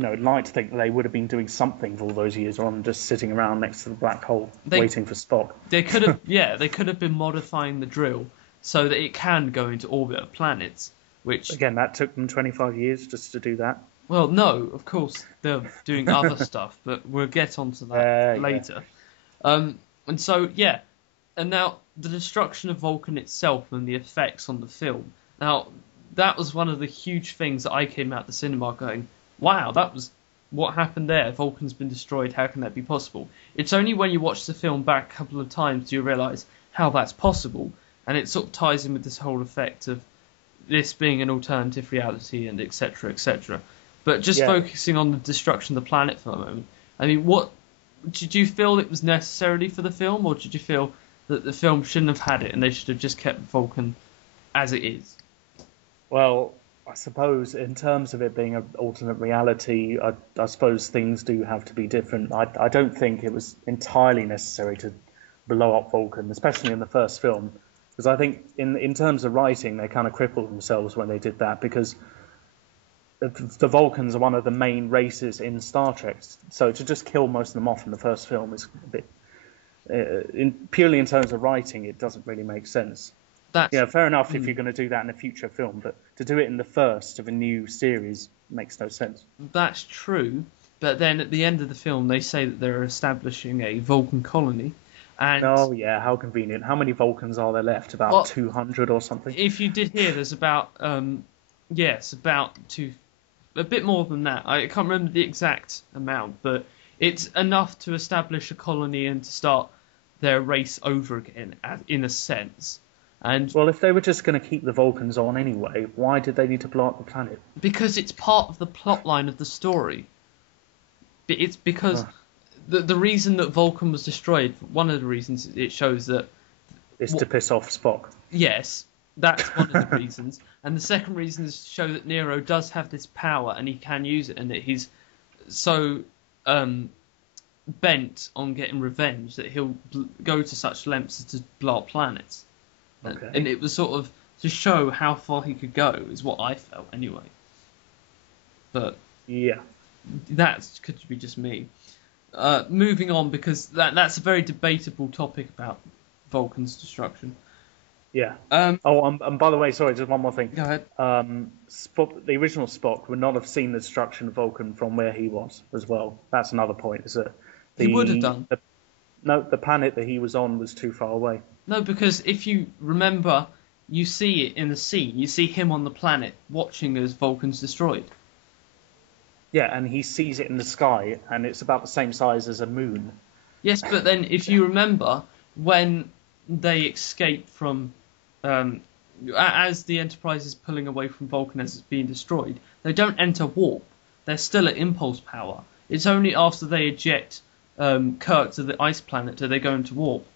like to think that they would have been doing something for all those years, rather than just sitting around next to the black hole waiting for Spock. They could have, they could have been modifying the drill so that it can go into orbit of planets. Which again, that took them 25 years just to do that. Well, no, of course they're doing other stuff, but we'll get onto that later. And so, and now the destruction of Vulcan itself and the effects on the film. Now, that was one of the huge things that I came out the cinema going, wow, that was what happened there. Vulcan's been destroyed. How can that be possible? It's only when you watch the film back a couple of times do you realise how that's possible, and it sort of ties in with this whole effect of this being an alternative reality and etc. etc. But just focusing on the destruction of the planet for a moment, I mean, what did you feel it was necessary for the film, or did you feel that the film shouldn't have had it and they should have just kept Vulcan as it is? Well, I suppose in terms of it being an alternate reality, I suppose things do have to be different. I don't think it was entirely necessary to blow up Vulcan, especially in the first film, because I think in terms of writing, they kind of crippled themselves when they did that, because the Vulcans are one of the main races in Star Trek, so to just kill most of them off in the first film is a bit, purely in terms of writing, it doesn't really make sense. Fair enough if you're going to do that in a future film, but to do it in the first of a new series makes no sense. That's true, but then at the end of the film, they say that they're establishing a Vulcan colony. And oh yeah, how convenient. How many Vulcans are there left? About 200 or something? If you did hear, there's about, a bit more than that. I can't remember the exact amount, but it's enough to establish a colony and to start their race over again, in a sense. And well, if they were just going to keep the Vulcans on anyway, why did they need to blow up the planet? Because it's part of the plot line of the story. It's because the reason that Vulcan was destroyed, one of the reasons it shows that... is to piss off Spock. Yes, that's one of the reasons. And the second reason is to show that Nero does have this power and he can use it, and that he's so bent on getting revenge that he'll go to such lengths as to blow up planets. Okay. And it was sort of to show how far he could go, is what I felt anyway. But yeah, that could be just me. Moving on, because that's a very debatable topic about Vulcan's destruction. Yeah. And by the way, sorry, just one more thing. Go ahead. The original Spock would not have seen the destruction of Vulcan from where he was as well. That's another point. Is that he would have done. The planet that he was on was too far away. No, because if you remember, you see it in the scene. You see him on the planet watching as Vulcan's destroyed. Yeah, and he sees it in the sky, and it's about the same size as a moon. Yes, but then if you remember, when they escape from... as the Enterprise is pulling away from Vulcan as it's being destroyed, they don't enter warp. They're still at impulse power. It's only after they eject Kirk to the ice planet do they go into warp.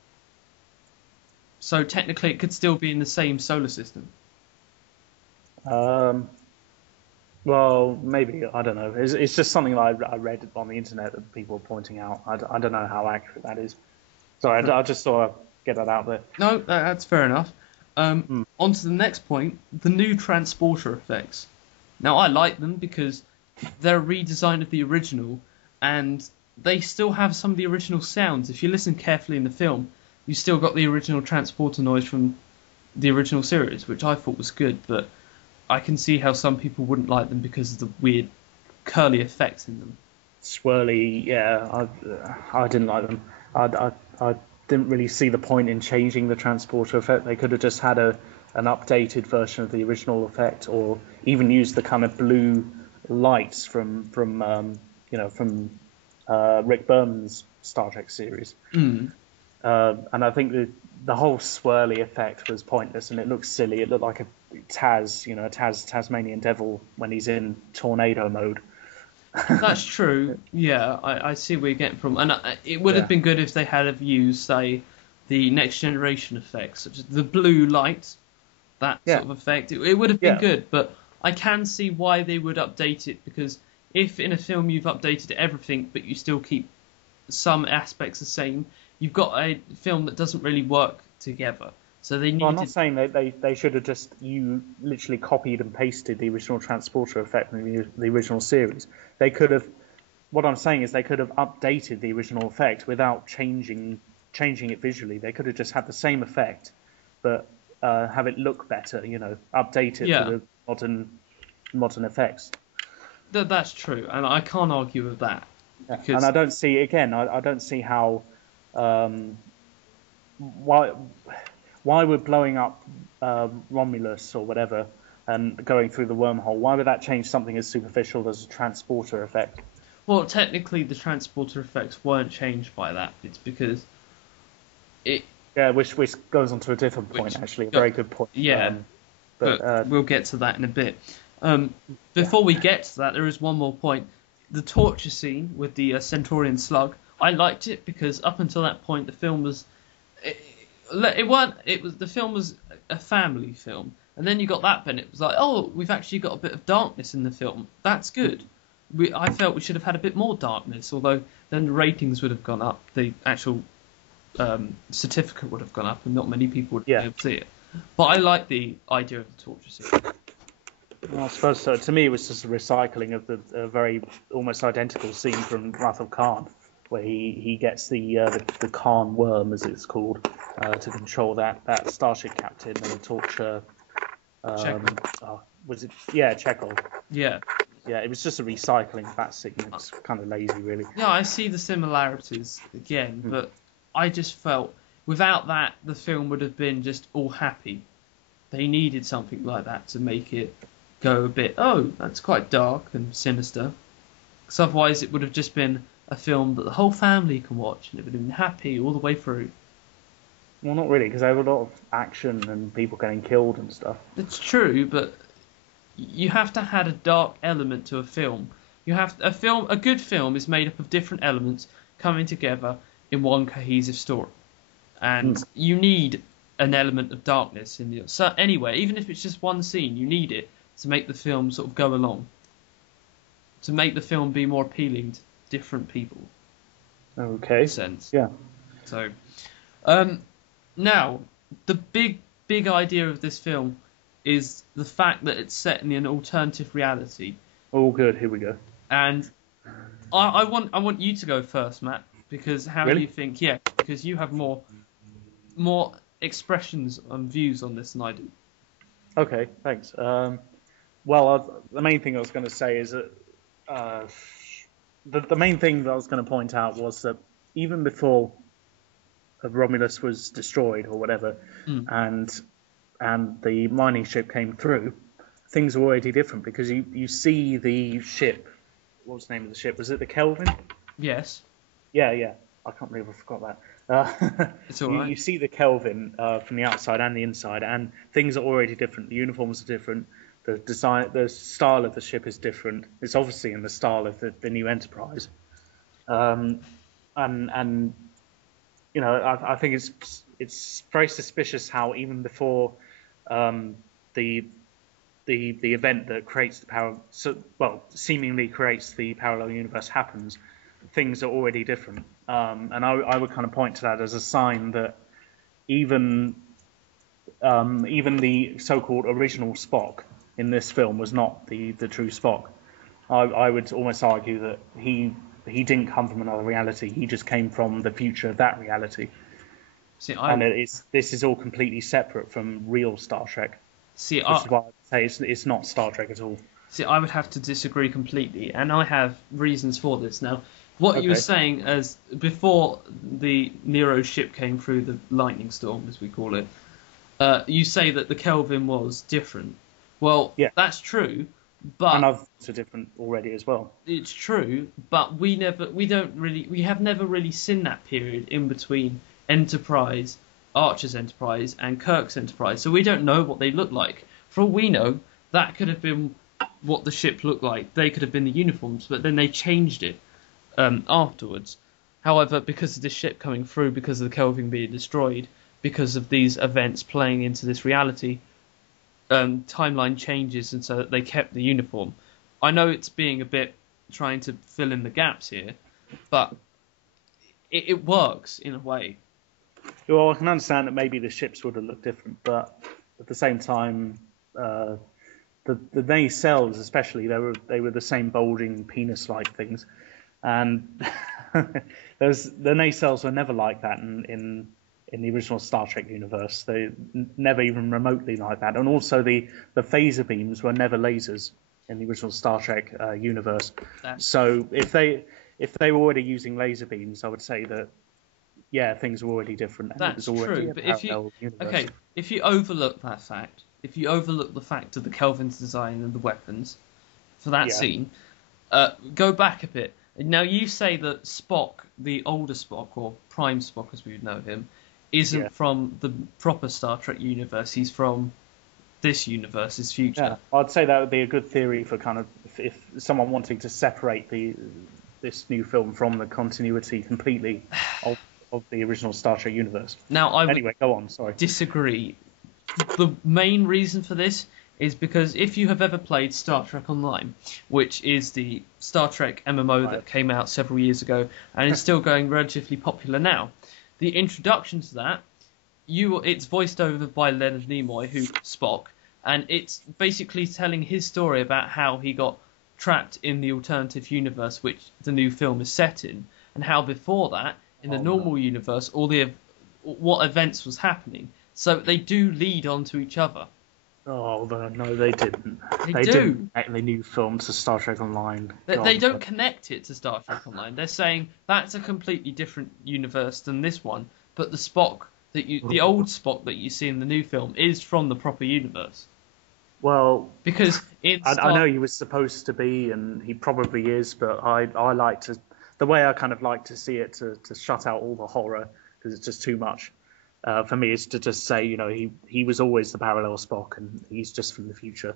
So technically it could still be in the same solar system. Well, maybe, I don't know. It's just something that I read on the internet that people are pointing out. I don't know how accurate that is. Sorry, I just thought I'd get that out there. No, that's fair enough. On to the next point, the new transporter effects. Now, I like them because they're a redesign of the original, and they still have some of the original sounds. If you listen carefully in the film, you still got the original transporter noise from the original series, which I thought was good, but I can see how some people wouldn't like them because of the weird curly effects in them. Swirly, yeah, I didn't like them. I didn't really see the point in changing the transporter effect. They could have just had an updated version of the original effect, or even used the kind of blue lights from Rick Berman's Star Trek series. And I think the whole swirly effect was pointless, and it looked silly. It looked like a Tasmanian devil when he's in tornado mode. That's true. Yeah, I see where you're getting from, and it would have been good if they had have used, say, the next generation effects, such as the blue light, that sort of effect. It would have been good, but I can see why they would update it, because if in a film you've updated everything but you still keep some aspects the same, you've got a film that doesn't really work together. So they need. Well, I'm not saying they should have just literally copied and pasted the original transporter effect from the original series. They could have. What I'm saying is they could have updated the original effect without changing it visually. They could have just had the same effect, but have it look better. Update it for the modern effects. That's true, and I can't argue with that. Because... And I don't see I don't see how why we're blowing up Romulus or whatever and going through the wormhole. Why would that change something as superficial as a transporter effect? Well, technically, the transporter effects weren't changed by that. It's because it. Yeah, which goes on to a different point, actually. A very good point. Yeah, but we'll get to that in a bit. Before we get to that, there is one more point. The torture scene with the Centaurian slug. I liked it because up until that point, the film was. The film was a family film, and then you got that bit, and it was like, oh, we've actually got a bit of darkness in the film. That's good. I felt we should have had a bit more darkness, although then the ratings would have gone up, the actual certificate would have gone up, and not many people would be able to see it. But I like the idea of the torture scene. Well, I suppose so. To me, it was just a recycling of the very almost identical scene from Wrath of Khan, where he gets the Khan worm, as it's called, to control that starship captain and torture. Was it? Yeah, Chekhov. Yeah. Yeah, it was just a recycling of that scene. It's kind of lazy, really. Yeah, I see the similarities again, but I just felt without that, the film would have been just all happy. They needed something like that to make it go a bit, oh, that's quite dark and sinister. Because otherwise it would have just been a film that the whole family can watch, and it would have been happy all the way through. Well, not really, because there were a lot of action and people getting killed and stuff. It's true, but you have to add a dark element to a film. A good film is made up of different elements coming together in one cohesive story, and you need an element of darkness in so anyway, even if it's just one scene, you need it to make the film sort of go along, to make the film be more appealing to different people. Okay. Sense. Yeah. So, now the big idea of this film is the fact that it's set in an alternative reality. Oh, good. Here we go. And I want you to go first, Matt, because do you think? Yeah, because you have more expressions and views on this than I do. Okay, thanks. The main thing I was going to say is that the main thing that I was going to point out was that even before Romulus was destroyed or whatever, and the mining ship came through, things were already different, because you see the ship. What was the name of the ship? Was it the Kelvin? Yes. Yeah. I can't believe I forgot that. It's all right. You see the Kelvin from the outside and the inside, and things are already different. The uniforms are different. The design, the style of the ship is different. It's obviously in the style of the new Enterprise. And you know, I think it's very suspicious how even before the event that creates seemingly creates the parallel universe happens, things are already different. And I would kind of point to that as a sign that even the so-called original Spock in this film was not the true Spock. I would almost argue that he didn't come from another reality. He just came from the future of that reality. This is all completely separate from real Star Trek. Which is why I say it's not Star Trek at all. See, I would have to disagree completely, and I have reasons for this. Now, what you were saying as before the Nero ship came through the lightning storm, as we call it, you say that the Kelvin was different. Well, that's true, but and others are different already as well. It's true, but we have never really seen that period in between Enterprise Archer's Enterprise and Kirk's Enterprise, so we don't know what they look like. For all we know, that could have been what the ship looked like. They could have been the uniforms, but then they changed it afterwards. However, because of this ship coming through, because of the Kelvin being destroyed, because of these events playing into this reality, timeline changes, and so that they kept the uniform. I know it's being a bit trying to fill in the gaps here, but it works in a way. Well, I can understand that maybe the ships would have looked different, but at the same time, the nacelles, especially, they were the same bulging penis-like things, and the nacelles were never like that in the original Star Trek universe. They never even remotely like that, and also the phaser beams were never lasers in the original Star Trek universe. So if they were already using laser beams, I would say that things were already different. And That's it was already true, but if you overlook that fact, if you overlook the fact of the Kelvin's design and the weapons for that scene, go back a bit. Now you say that Spock, the older Spock, or Prime Spock as we would know him, isn't from the proper Star Trek universe. He's from this universe's future. Yeah, I'd say that would be a good theory for kind of if someone wanting to separate this new film from the continuity completely of the original Star Trek universe. Now, anyway, go on. Sorry. Disagree. The main reason for this is because if you have ever played Star Trek Online, which is the Star Trek MMO that came out several years ago and is still going relatively popular now, the introduction to that, it's voiced over by Leonard Nimoy, who's Spock, and it's basically telling his story about how he got trapped in the alternative universe which the new film is set in, and how before that, in the normal universe, what events was happening. So they do lead on to each other. Oh, no, they didn't. They do. Didn't connect the new film to Star Trek Online. They don't connect it to Star Trek Online. They're saying that's a completely different universe than this one, but the Spock the old Spock that you see in the new film is from the proper universe. Well, because I know he was supposed to be, and he probably is, but I like to, the way I kind of like to see it to shut out all the horror because it's just too much. For me, is to just say, he was always the parallel Spock, and he's just from the future.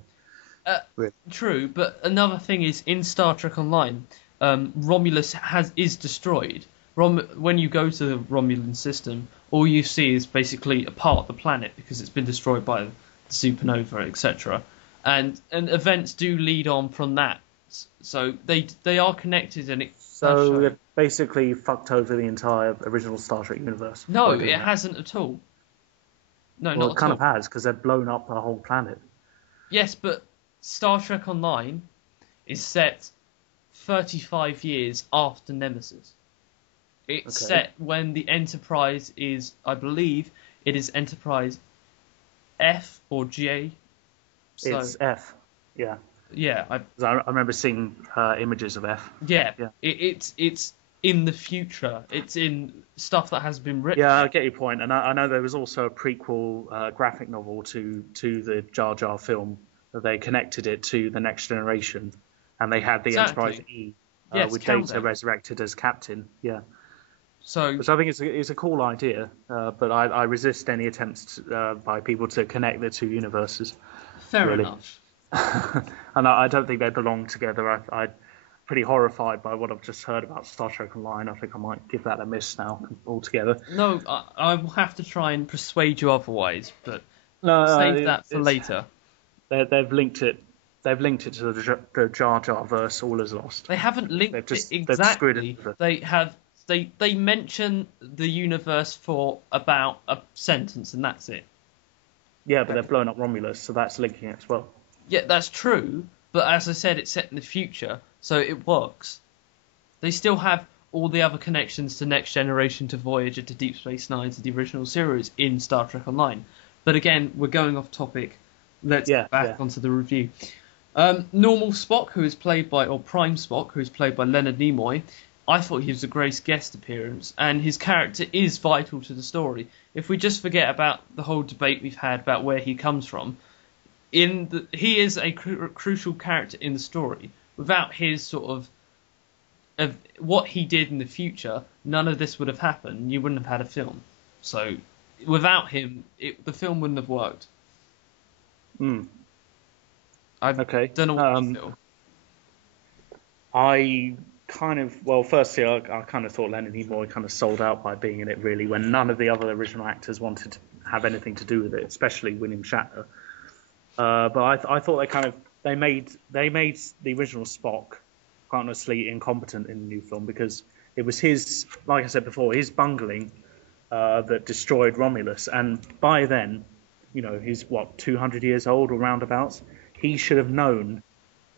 Really. True, but another thing is in Star Trek Online, Romulus is destroyed. When you go to the Romulan system, all you see is basically a part of the planet because it's been destroyed by the supernova, etc. And events do lead on from that, so they are connected, and so it basically fucked over the entire original Star Trek universe. No, it hasn't at all. No, well, not at all. It kind of has, because they've blown up the whole planet. Yes, but Star Trek Online is set 35 years after Nemesis. It's set when the Enterprise is, I believe, it is Enterprise F or J. So, it's F, yeah. Yeah, I remember seeing images of F. Yeah. It's in the future. It's in stuff that has been written. Yeah, I get your point, and I know there was also a prequel graphic novel to the Jar Jar film that they connected it to the Next Generation, and they had the Enterprise E, with Data resurrected as captain. Yeah. So, which I think is a cool idea, but I resist any attempts by people to connect the two universes. Fair enough. And I don't think they belong together. I'm pretty horrified by what I've just heard about Star Trek Online. I think I might give that a miss now altogether. No, I will have to try and persuade you otherwise, but save that for later. They've linked it. They've linked it to the Jar Jar verse. All is lost. They haven't linked it exactly. They mention the universe for about a sentence, and that's it. Yeah, but they've blown up Romulus, so that's linking it as well. Yeah, that's true, but as I said, it's set in the future, so it works. They still have all the other connections to Next Generation, to Voyager, to Deep Space Nine, to the original series in Star Trek Online. But again, we're going off topic. Let's get back onto the review. Normal Spock, who is played by, or Prime Spock, who is played by Leonard Nimoy, I thought he was a great guest appearance, and his character is vital to the story. If we just forget about the whole debate we've had about where he comes from, he is a crucial character in the story. Without his sort of what he did in the future, none of this would have happened. You wouldn't have had a film. So without him, the film wouldn't have worked. Hmm. I Okay. don't know what you feel. I kind of, well, firstly, I kind of thought Leonard Nimoy kind of sold out by being in it, really, when none of the other original actors wanted to have anything to do with it, especially William Shatner. But I thought they made the original Spock quite honestly incompetent in the new film, because it was his, like I said before, his bungling that destroyed Romulus, and by then, he's what, 200 years old or roundabouts. He should have known.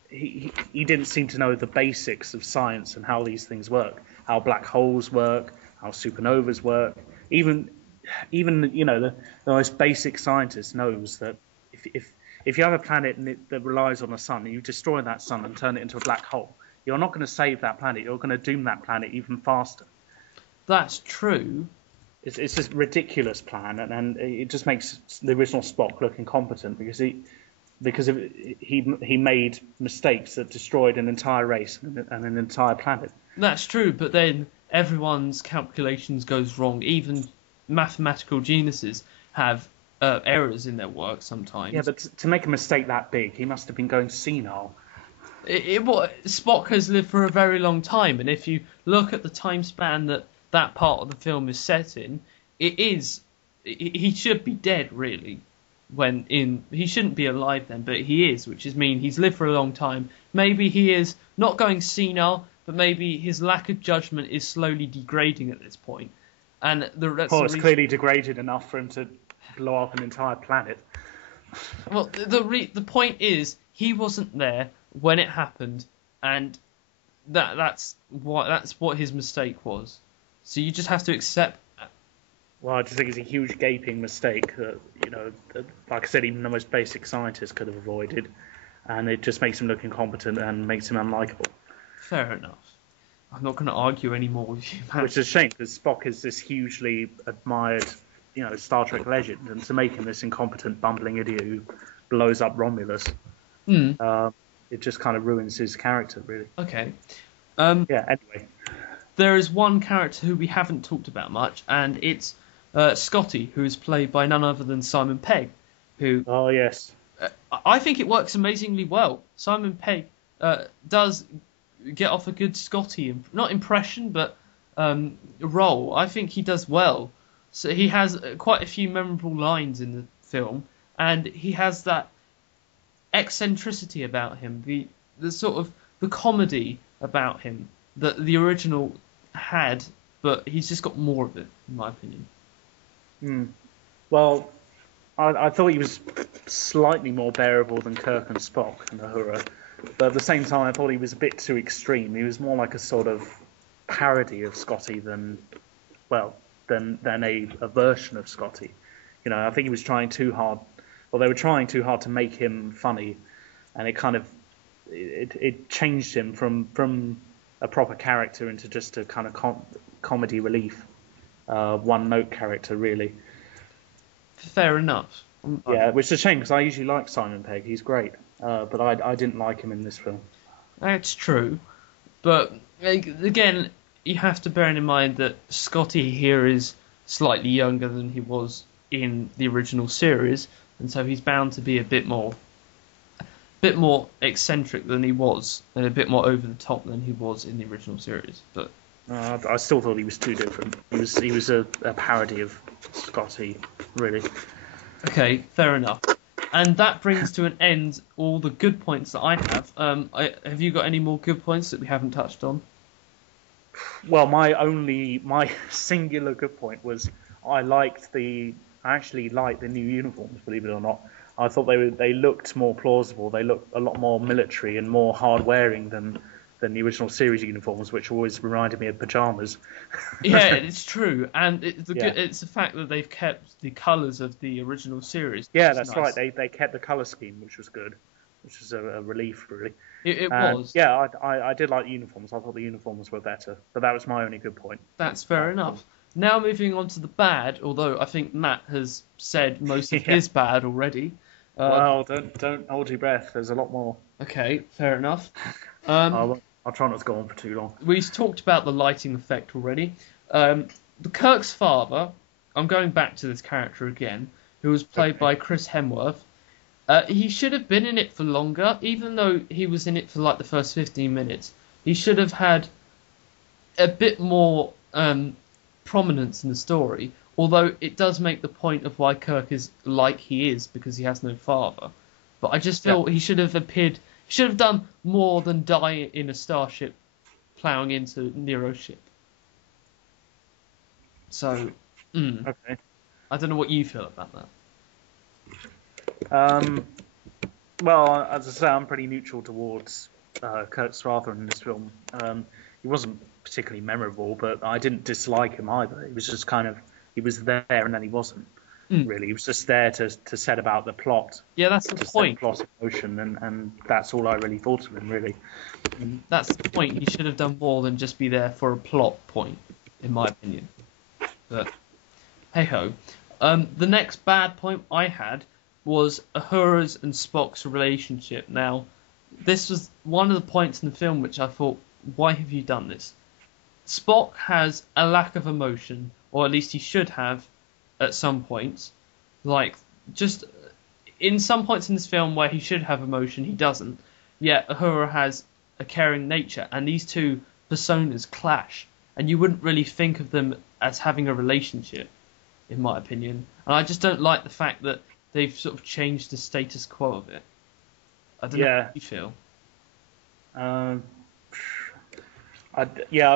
He didn't seem to know the basics of science and how these things work, how black holes work, how supernovas work. Even the most basic scientist knows that if you have a planet that relies on the sun and you destroy that sun and turn it into a black hole, you're not going to save that planet. You're going to doom that planet even faster. That's true. It's a ridiculous plan, and it just makes the original Spock look incompetent, because he made mistakes that destroyed an entire race and an entire planet. That's true, but then everyone's calculations goes wrong. Even mathematical geniuses have errors in their work sometimes. Yeah, but to make a mistake that big, he must have been going senile. Spock has lived for a very long time, and if you look at the time span that part of the film is set in, he should be dead, really. He shouldn't be alive then, but he is, which is mean he's lived for a long time. Maybe he is not going senile, but maybe his lack of judgment is slowly degrading at this point. And it's clearly degraded enough for him to blow up an entire planet. Well, the point is, he wasn't there when it happened, and that's what his mistake was. So you just have to accept that. Well, I just think it's a huge gaping mistake that, like I said, even the most basic scientist could have avoided, and it just makes him look incompetent and makes him unlikable. Fair enough. I'm not going to argue anymore with you, man. Which is a shame, because Spock is this hugely admired, Star Trek legend, and to make him this incompetent, bumbling idiot who blows up Romulus, it just kind of ruins his character, really. Okay. Anyway. There is one character who we haven't talked about much, and it's Scotty, who is played by none other than Simon Pegg, who... Oh, yes. I think it works amazingly well. Simon Pegg does get off a good Scotty, not impression, but role. I think he does well. So he has quite a few memorable lines in the film, and he has that eccentricity about him, the sort of the comedy about him that the original had, but he's just got more of it, in my opinion. Well, I thought he was slightly more bearable than Kirk and Spock and Uhura, but at the same time I thought he was a bit too extreme. He was more like a sort of parody of Scotty than a version of Scotty. I think he was trying too hard, or they were trying too hard to make him funny, and it kind of it changed him from a proper character into just a kind of comedy relief, one-note character, really. Fair enough. Yeah, which is a shame, because I usually like Simon Pegg. He's great, but I didn't like him in this film. That's true, but again, you have to bear in mind that Scotty here is slightly younger than he was in the original series, and so he's bound to be a bit more eccentric than he was, and a bit more over the top than he was in the original series. But I still thought he was too different. He was a parody of Scotty, really. Okay, fair enough. And that brings to an end all the good points that I have. Have you got any more good points that we haven't touched on? Well, my singular good point was I actually liked the new uniforms, believe it or not. I thought they looked more plausible. They looked a lot more military and more hard-wearing than the original series uniforms, which always reminded me of pajamas. Yeah, it's true, and it's the fact that they've kept the colours of the original series. Yeah, that's nice. Right. They kept the colour scheme, which was good, which was a relief, really. It was. Yeah, I did like the uniforms. I thought the uniforms were better, but that was my only good point. That's fair enough. Now moving on to the bad, although I think Matt has said most of his bad already. Well, don't hold your breath. There's a lot more. Okay, fair enough. I'll try not to go on for too long. We've talked about the lighting effect already. The Kirk's father, I'm going back to this character again, who was played by Chris Hemsworth. He should have been in it for longer, even though he was in it for like the first 15 minutes. He should have had a bit more prominence in the story, although it does make the point of why Kirk is like he is, because he has no father. But I just feel he should have appeared, he should have done more than die in a starship ploughing into Nero's ship. So, Okay. I don't know what you feel about that. Well, as I say, I'm pretty neutral towards Kurt Strathern in this film. He wasn't particularly memorable, but I didn't dislike him either. It was just kind of, he was there and then he wasn't. Really, he was just there to set about the plot. Yeah, that's the point. Set the plot in motion, and that's all I really thought of him, really. That's the point. He should have done more than just be there for a plot point, in my opinion. But hey ho. The next bad point I had was Uhura's and Spock's relationship. Now, this was one of the points in the film which I thought, why have you done this? Spock has a lack of emotion, or at least he should have at some points. Like, just in some points in this film where he should have emotion, he doesn't. Yet Uhura has a caring nature, and these two personas clash, and you wouldn't really think of them as having a relationship, in my opinion. And I just don't like the fact that they've sort of changed the status quo of it. I don't know how you feel. I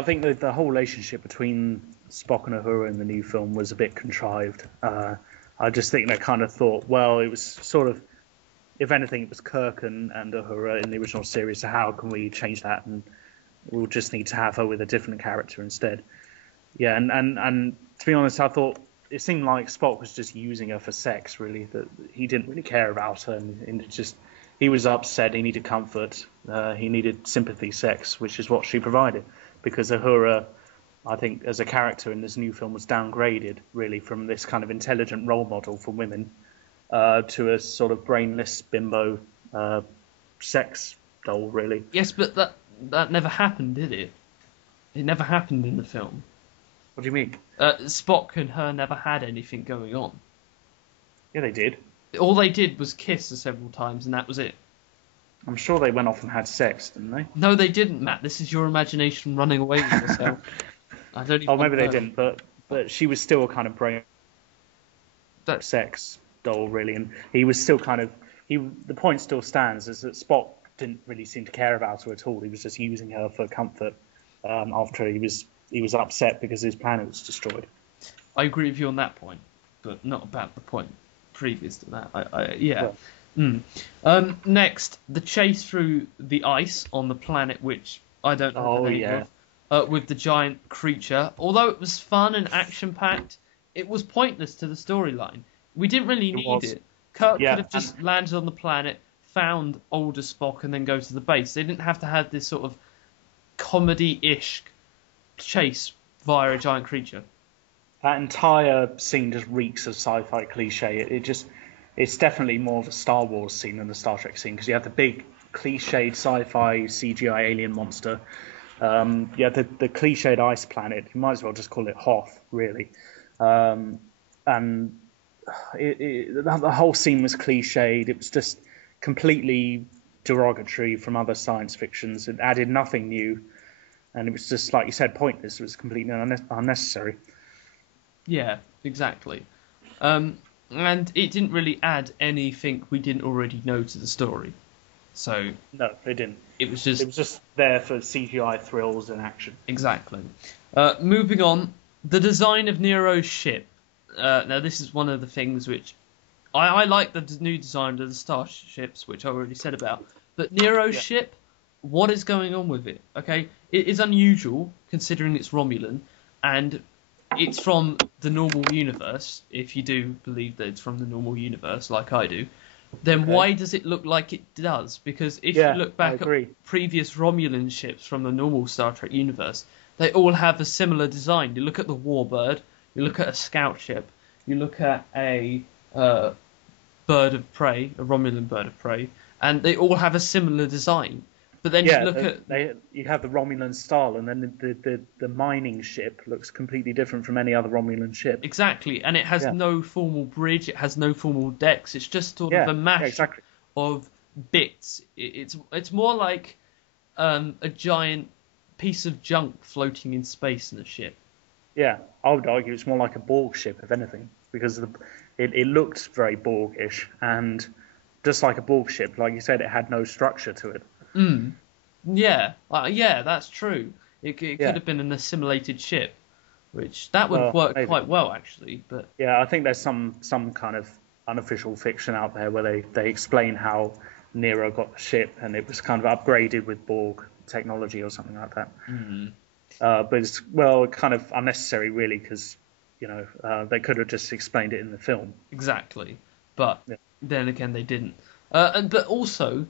think that the whole relationship between Spock and Uhura in the new film was a bit contrived. I just think they kind of thought, well, it was sort of, if anything, it was Kirk and Uhura in the original series, so how can we change that? And we'll just need to have her with a different character instead. Yeah, and to be honest, I thought it seemed like Spock was just using her for sex, really, that he didn't really care about her, and it just, he was upset, he needed comfort, he needed sympathy sex, which is what she provided, because Uhura, I think, as a character in this new film, was downgraded, really, from this kind of intelligent role model for women to a sort of brainless bimbo sex doll, really. Yes, but that never happened, did it? It never happened in the film. What do you mean? Spock and her never had anything going on. Yeah, they did. All they did was kiss several times, and that was it. I'm sure they went off and had sex, didn't they? No, they didn't, Matt. This is your imagination running away with yourself. I don't even maybe know. they didn't, but she was still a kind of brain sex doll, really, and he was still kind of the point still stands is that Spock didn't really seem to care about her at all. He was just using her for comfort after he was upset because his planet was destroyed. I agree with you on that point, but not about the point previous to that. Yeah. Next, the chase through the ice on the planet, which I don't know the name of, with the giant creature. Although it was fun and action-packed, it was pointless to the storyline. We didn't really need it. Kirk could have just landed on the planet, found older Spock, and then go to the base. They didn't have to have this sort of comedy-ish chase via a giant creature. That entire scene just reeks of sci-fi cliche. It's definitely more of a Star Wars scene than the Star Trek scene, because you have the big cliched sci-fi CGI alien monster. You have the cliched ice planet. You might as well just call it Hoth, really. And the whole scene was cliched. It was just completely derogatory from other science fictions. It added nothing new. And it was just, like you said, pointless. It was completely unnecessary. Yeah, exactly. And it didn't really add anything we didn't already know to the story. So no, it didn't. It was just there for CGI thrills and action. Exactly. Moving on, the design of Nero's ship. Now, this is one of the things which I like the new design of the starships, which I already said about. But Nero's ship, what is going on with it? Okay, it is unusual considering it's Romulan, and it's from the normal universe. If you do believe that it's from the normal universe, like I do, then why does it look like it does? Because if you look back at previous Romulan ships from the normal Star Trek universe, they all have a similar design. You look at the Warbird, you look at a scout ship, you look at a bird of prey, a Romulan bird of prey, and they all have a similar design. But then you look at you have the Romulan style, and then the mining ship looks completely different from any other Romulan ship. exactly, and it has no formal bridge, it has no formal decks. It's just sort of a mash of bits. It's more like a giant piece of junk floating in space in a ship. Yeah, I would argue it's more like a Borg ship, if anything, because it looked very Borgish, and just like a Borg ship, like you said, it had no structure to it. Yeah, that's true. It could have been an assimilated ship, which that would have worked quite well, actually. But yeah, I think there's some kind of unofficial fiction out there where they explain how Nero got the ship, and it was kind of upgraded with Borg technology or something like that. But it's kind of unnecessary, really, because they could have just explained it in the film. Exactly, but then again, they didn't. But also,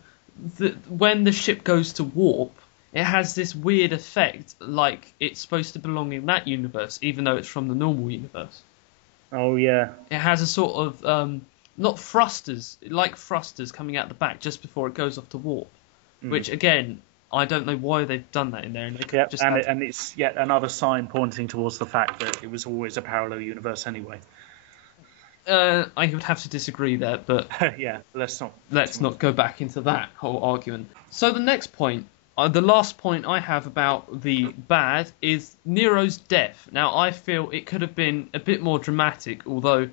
when the ship goes to warp, it has this weird effect, like it's supposed to belong in that universe, even though it's from the normal universe. Oh yeah. It has a sort of not thrusters, like thrusters coming out the back just before it goes off to warp, which again, I don't know why they've done that in there. And it's yet another sign pointing towards the fact that it was always a parallel universe anyway. I would have to disagree there, but yeah, let's not go back into that whole argument. So the next point, the last point I have about the bad is Nero's death. Now I feel it could have been a bit more dramatic, although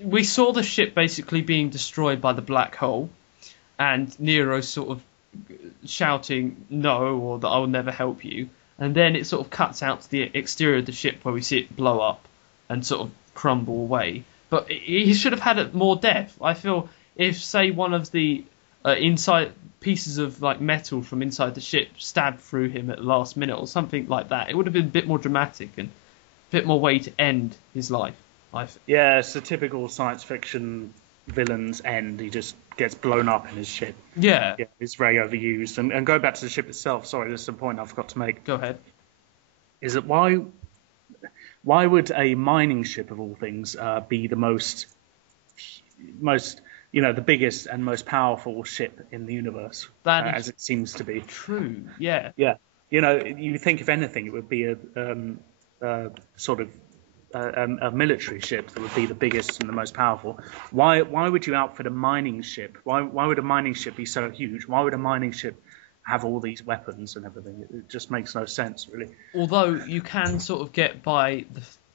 we saw the ship basically being destroyed by the black hole, and Nero sort of shouting no, or that I'll never help you, and then it sort of cuts out to the exterior of the ship where we see it blow up and sort of crumble away. But he should have had more depth. I feel if, say, one of the inside pieces of like metal from inside the ship stabbed through him at the last minute or something like that, it would have been a bit more dramatic and a bit more way to end his life. Yeah, it's a typical science fiction villain's end. He just gets blown up in his ship. Yeah, it's very overused. And go back to the ship itself. Sorry, this is a point I forgot to make. Go ahead. Is that why would a mining ship of all things be the most the biggest and most powerful ship in the universe? That is as it seems to be true. Yeah. Yeah. You think if anything, it would be a sort of a military ship that would be the biggest and the most powerful. Why would you outfit a mining ship? Why would a mining ship be so huge? Why would a mining ship have all these weapons and everything? It just makes no sense, really. Although you can sort of get by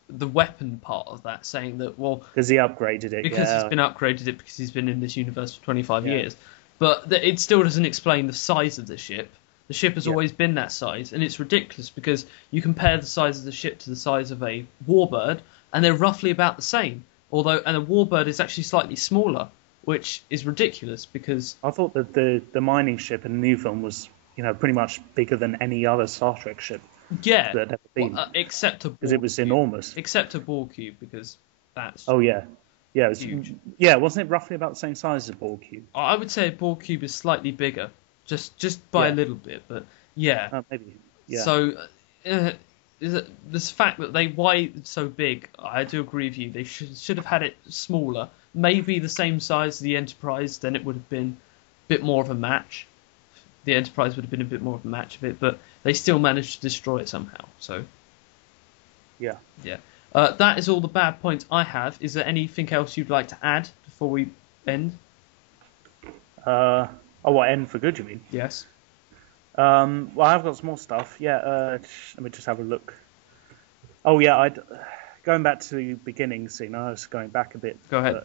the weapon part of that, saying that, well, because he upgraded it. Because he's been upgraded it because he's been in this universe for 25 years. But it still doesn't explain the size of the ship. The ship has always been that size, and it's ridiculous because you compare the size of the ship to the size of a warbird, and they're roughly about the same. And a warbird is actually slightly smaller, which is ridiculous because I thought that the mining ship in the new film was pretty much bigger than any other Star Trek ship. Yeah, that had ever been. Except a because it was enormous. Except a Borg cube, because that's it was huge. Yeah, wasn't it roughly about the same size as a Borg cube? I would say a Borg cube is slightly bigger. Just by a little bit, but yeah. Maybe. Yeah. So, this fact that why it's so big, I do agree with you. They should have had it smaller, maybe the same size as the Enterprise. Then it would have been a bit more of a match. The Enterprise would have been a bit more of a match of it, but they still managed to destroy it somehow. So, yeah. That is all the bad points I have. Is there anything else you'd like to add before we end? End for good, you mean? Yes. Well, I've got some more stuff. Yeah, let me just have a look. Oh, yeah, going back to the beginning scene, I was going back a bit. Go ahead.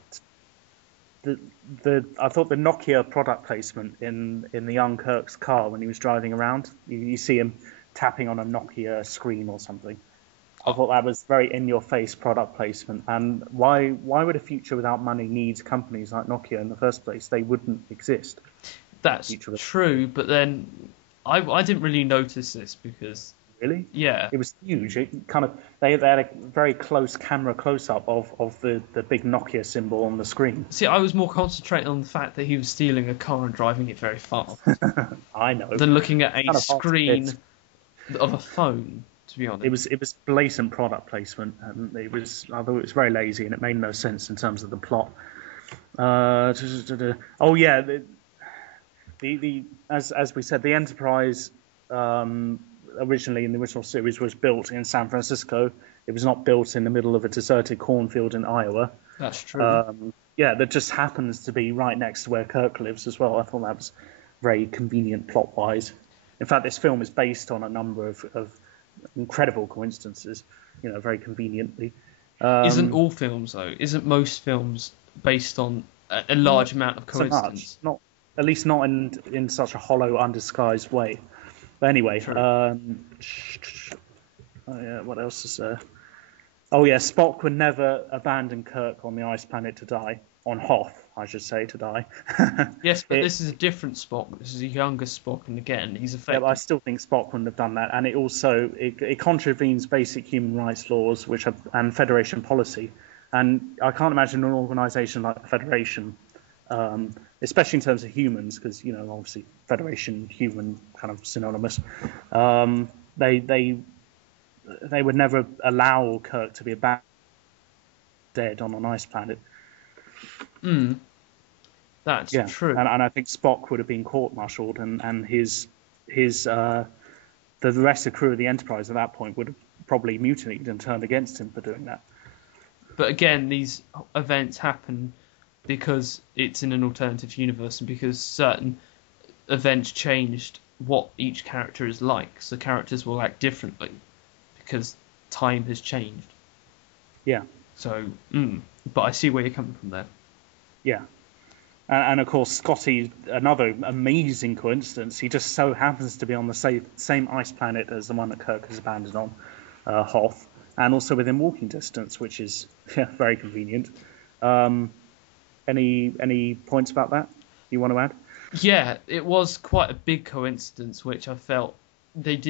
I thought the Nokia product placement in the young Kirk's car when he was driving around, you see him tapping on a Nokia screen or something. I thought that was very in-your-face product placement. And why would a future without money need companies like Nokia in the first place? They wouldn't exist. That's true, but then I didn't really notice this because... Really? Yeah. It was huge. It they had a very close camera close-up of the big Nokia symbol on the screen. See, I was more concentrating on the fact that he was stealing a car and driving it very fast. I know. Than looking at a screen of a phone, to be honest. It was blatant product placement, and I thought it was very lazy, and it made no sense in terms of the plot. The as we said, the Enterprise originally in the original series was built in San Francisco. It was not built in the middle of a deserted cornfield in Iowa. That's true. Yeah, that just happens to be right next to where Kirk lives as well. I thought that was very convenient plot-wise. In fact, this film is based on a number of incredible coincidences, very conveniently. Isn't all films, though? Isn't most films based on a large amount of So much, coincidence? not at least not in such a hollow, undisguised way. But anyway, True. oh yeah, what else is there? Oh yeah, Spock would never abandon Kirk on the ice planet to die. On Hoth, I should say, to die. Yes, but this is a different Spock. This is a younger Spock, and again, he's Yeah, affected. but I still think Spock wouldn't have done that, and it also it contravenes basic human rights laws, and Federation policy. And I can't imagine an organisation like the Federation, especially in terms of humans, because obviously Federation human kind of synonymous. They would never allow Kirk to be abandoned dead on an ice planet. That's Yeah, true. and I think Spock would have been court-martialed, and the rest of the crew of the Enterprise at that point would have probably mutinied and turned against him for doing that. But again, these events happen because it's in an alternative universe and because certain events changed what each character is like. So characters will act differently because time has changed. Yeah, So, but I see where you're coming from there. yeah. And of course, Scotty, another amazing coincidence, he just so happens to be on the same ice planet as the one that Kirk has abandoned on, Hoth, and also within walking distance, which is very convenient. Any points about that you want to add? Yeah, it was quite a big coincidence, which I felt they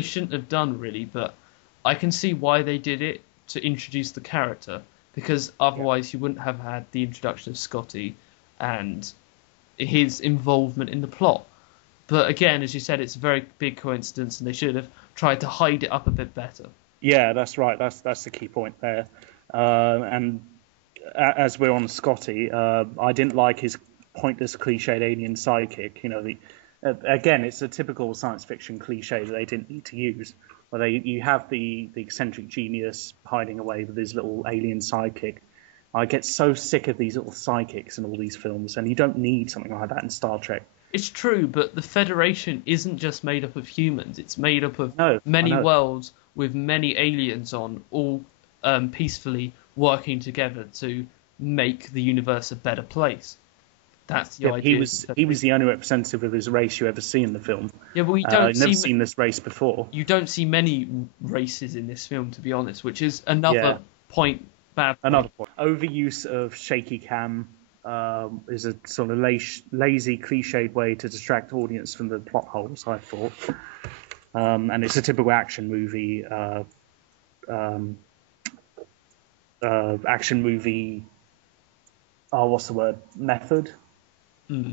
shouldn't have done really, but I can see why they did it to introduce the character, because otherwise you wouldn't have had the introduction of Scotty and his involvement in the plot. But again, as you said, it's a very big coincidence, and they should have tried to hide it up a bit better. Yeah, that's right. That's the key point there. And as we're on Scotty, I didn't like his pointless, cliched alien sidekick. Again, it's a typical science fiction cliche that they didn't need to use. Where you have the eccentric genius hiding away with his little alien sidekick. I get so sick of these little sidekicks in all these films, and you don't need something like that in Star Trek. It's true, but the Federation isn't just made up of humans. It's made up of No, many I know. worlds with many aliens on, all peacefully working together to make the universe a better place. That's the idea. He was the only representative of his race you ever see in the film. Yeah, but I've never seen this race before. you don't see many races in this film, to be honest, which is another point. Bad point. Another point. Overuse of shaky cam is a sort of lazy, cliched way to distract audience from the plot holes, I thought. And it's a typical action movie what's the word? Method.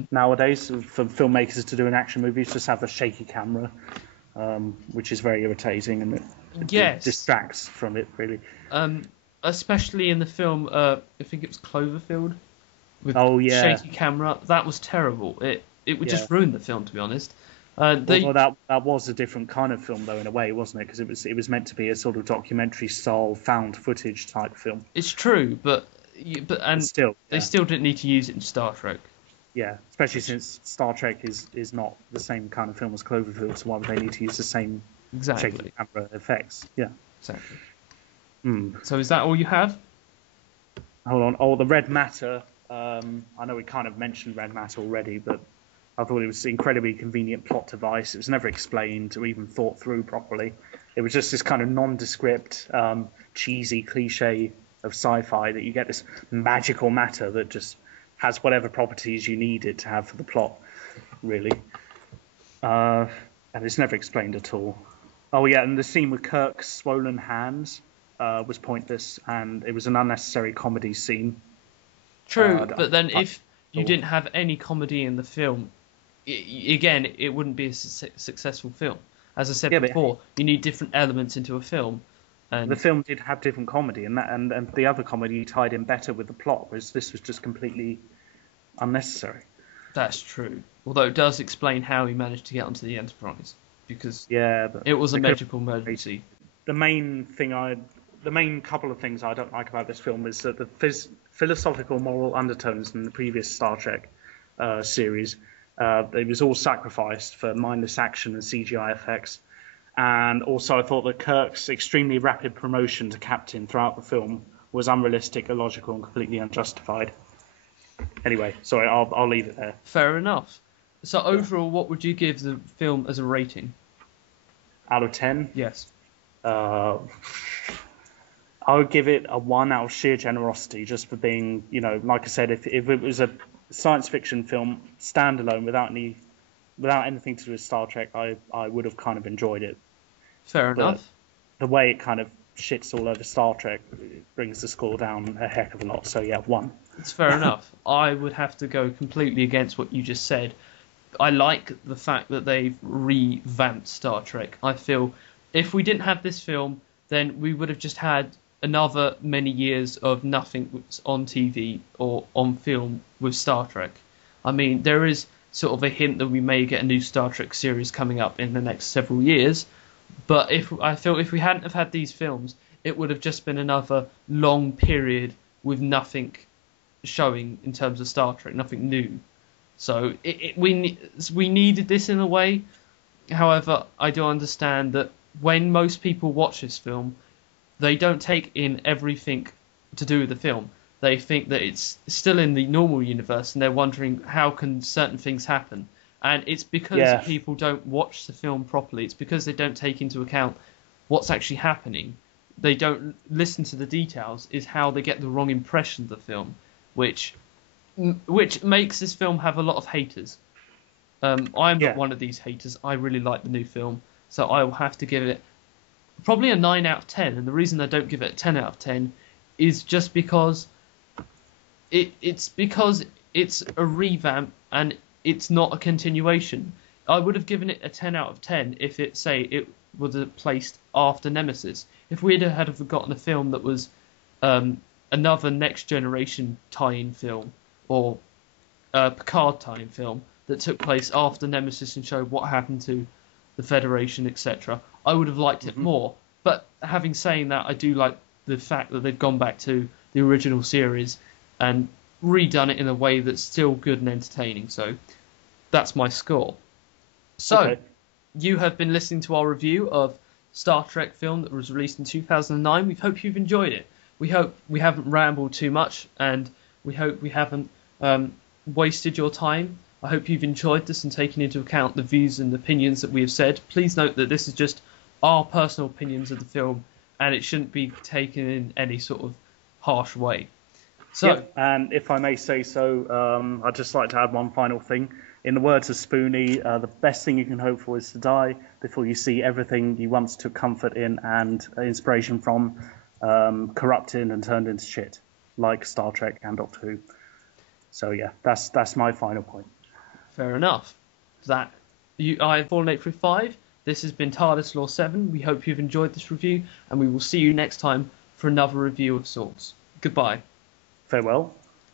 Nowadays, for filmmakers to do an action movie, just have a shaky camera, which is very irritating, and it distracts from it, really. Especially in the film, I think it was Cloverfield, with shaky camera. That was terrible. It would just ruin the film, to be honest. Although that was a different kind of film, though, in a way, wasn't it? Because it was meant to be a sort of documentary style, found footage type film. It's true, but still, they still didn't need to use it in Star Trek. Yeah, especially since Star Trek is not the same kind of film as Cloverfield, so why would they need to use the same shaky camera effects? Yeah, exactly. So is that all you have? Hold on. Oh, the red matter. I know we kind of mentioned red matter already, but I thought it was an incredibly convenient plot device. It was never explained or even thought through properly. It was just this kind of nondescript, cheesy cliche of sci-fi that you get this magical matter that just has whatever properties you need it to have for the plot, really. And it's never explained at all. Oh, yeah, and the scene with Kirk's swollen hands was pointless, and it was an unnecessary comedy scene. True, but then if you didn't have any comedy in the film, again, it wouldn't be a successful film. As I said before, you need different elements into a film. And the film did have different comedy, and the other comedy tied in better with the plot, whereas this was just completely unnecessary. That's true. Although it does explain how he managed to get onto the Enterprise, because Yeah, but it was a they could- medical emergency. the main couple of things I don't like about this film is that the philosophical moral undertones in the previous Star Trek series, it was all sacrificed for mindless action and CGI effects. And also, I thought that Kirk's extremely rapid promotion to captain throughout the film was unrealistic, illogical, and completely unjustified. Anyway, sorry, I'll leave it there. Fair enough. So overall, what would you give the film as a rating? Out of 10, Yes. I would give it a 1 out of sheer generosity, just for being, like I said, if it was a science fiction film standalone without anything to do with Star Trek, I would have kind of enjoyed it. Fair enough. The way it kind of shits all over Star Trek, it brings the score down a heck of a lot. So yeah, 1. It's fair enough. I would have to go completely against what you just said. I like the fact that they've revamped Star Trek. I feel if we didn't have this film, then we would have just had another many years of nothing on TV or on film with Star Trek. I mean, there is sort of a hint that we may get a new Star Trek series coming up in the next several years, but I feel if we hadn't have had these films, it would have just been another long period with nothing showing in terms of Star Trek, nothing new. So we needed this in a way. However, I do understand that when most people watch this film, they don't take in everything to do with the film. They think that it's still in the normal universe, and they're wondering how can certain things happen. And it's because people don't watch the film properly. It's because they don't take into account what's actually happening. They don't listen to the details, is how they get the wrong impression of the film, which makes this film have a lot of haters. I'm not one of these haters. I really like the new film, so I will have to give it probably a 9 out of 10. And the reason I don't give it a 10 out of 10 is just because it's a revamp and it's not a continuation. I would have given it a 10 out of 10 if it was placed after Nemesis. If we had gotten a film that was another Next Generation tie-in film, or a Picard tie-in film that took place after Nemesis and showed what happened to the Federation, etc., I would have liked it more. But having saying that, I do like the fact that they've gone back to the original series and redone it in a way that's still good and entertaining. So that's my score. So, You have been listening to our review of Star Trek film that was released in 2009. We hope you've enjoyed it. We hope we haven't rambled too much, and we hope we haven't wasted your time. I hope you've enjoyed this and taken into account the views and opinions that we have said. Please note that this is just our personal opinions of the film, and it shouldn't be taken in any sort of harsh way. So, and if I may say so, I'd just like to add one final thing. In the words of Spoonie, the best thing you can hope for is to die before you see everything you once took comfort in and inspiration from corrupted and turned into shit, like Star Trek and Doctor Who. So yeah, that's my final point. Fair enough. I've Fallen 835. This has been TARDIS Law 7. We hope you've enjoyed this review, and we will see you next time for another review of sorts. Goodbye. Farewell.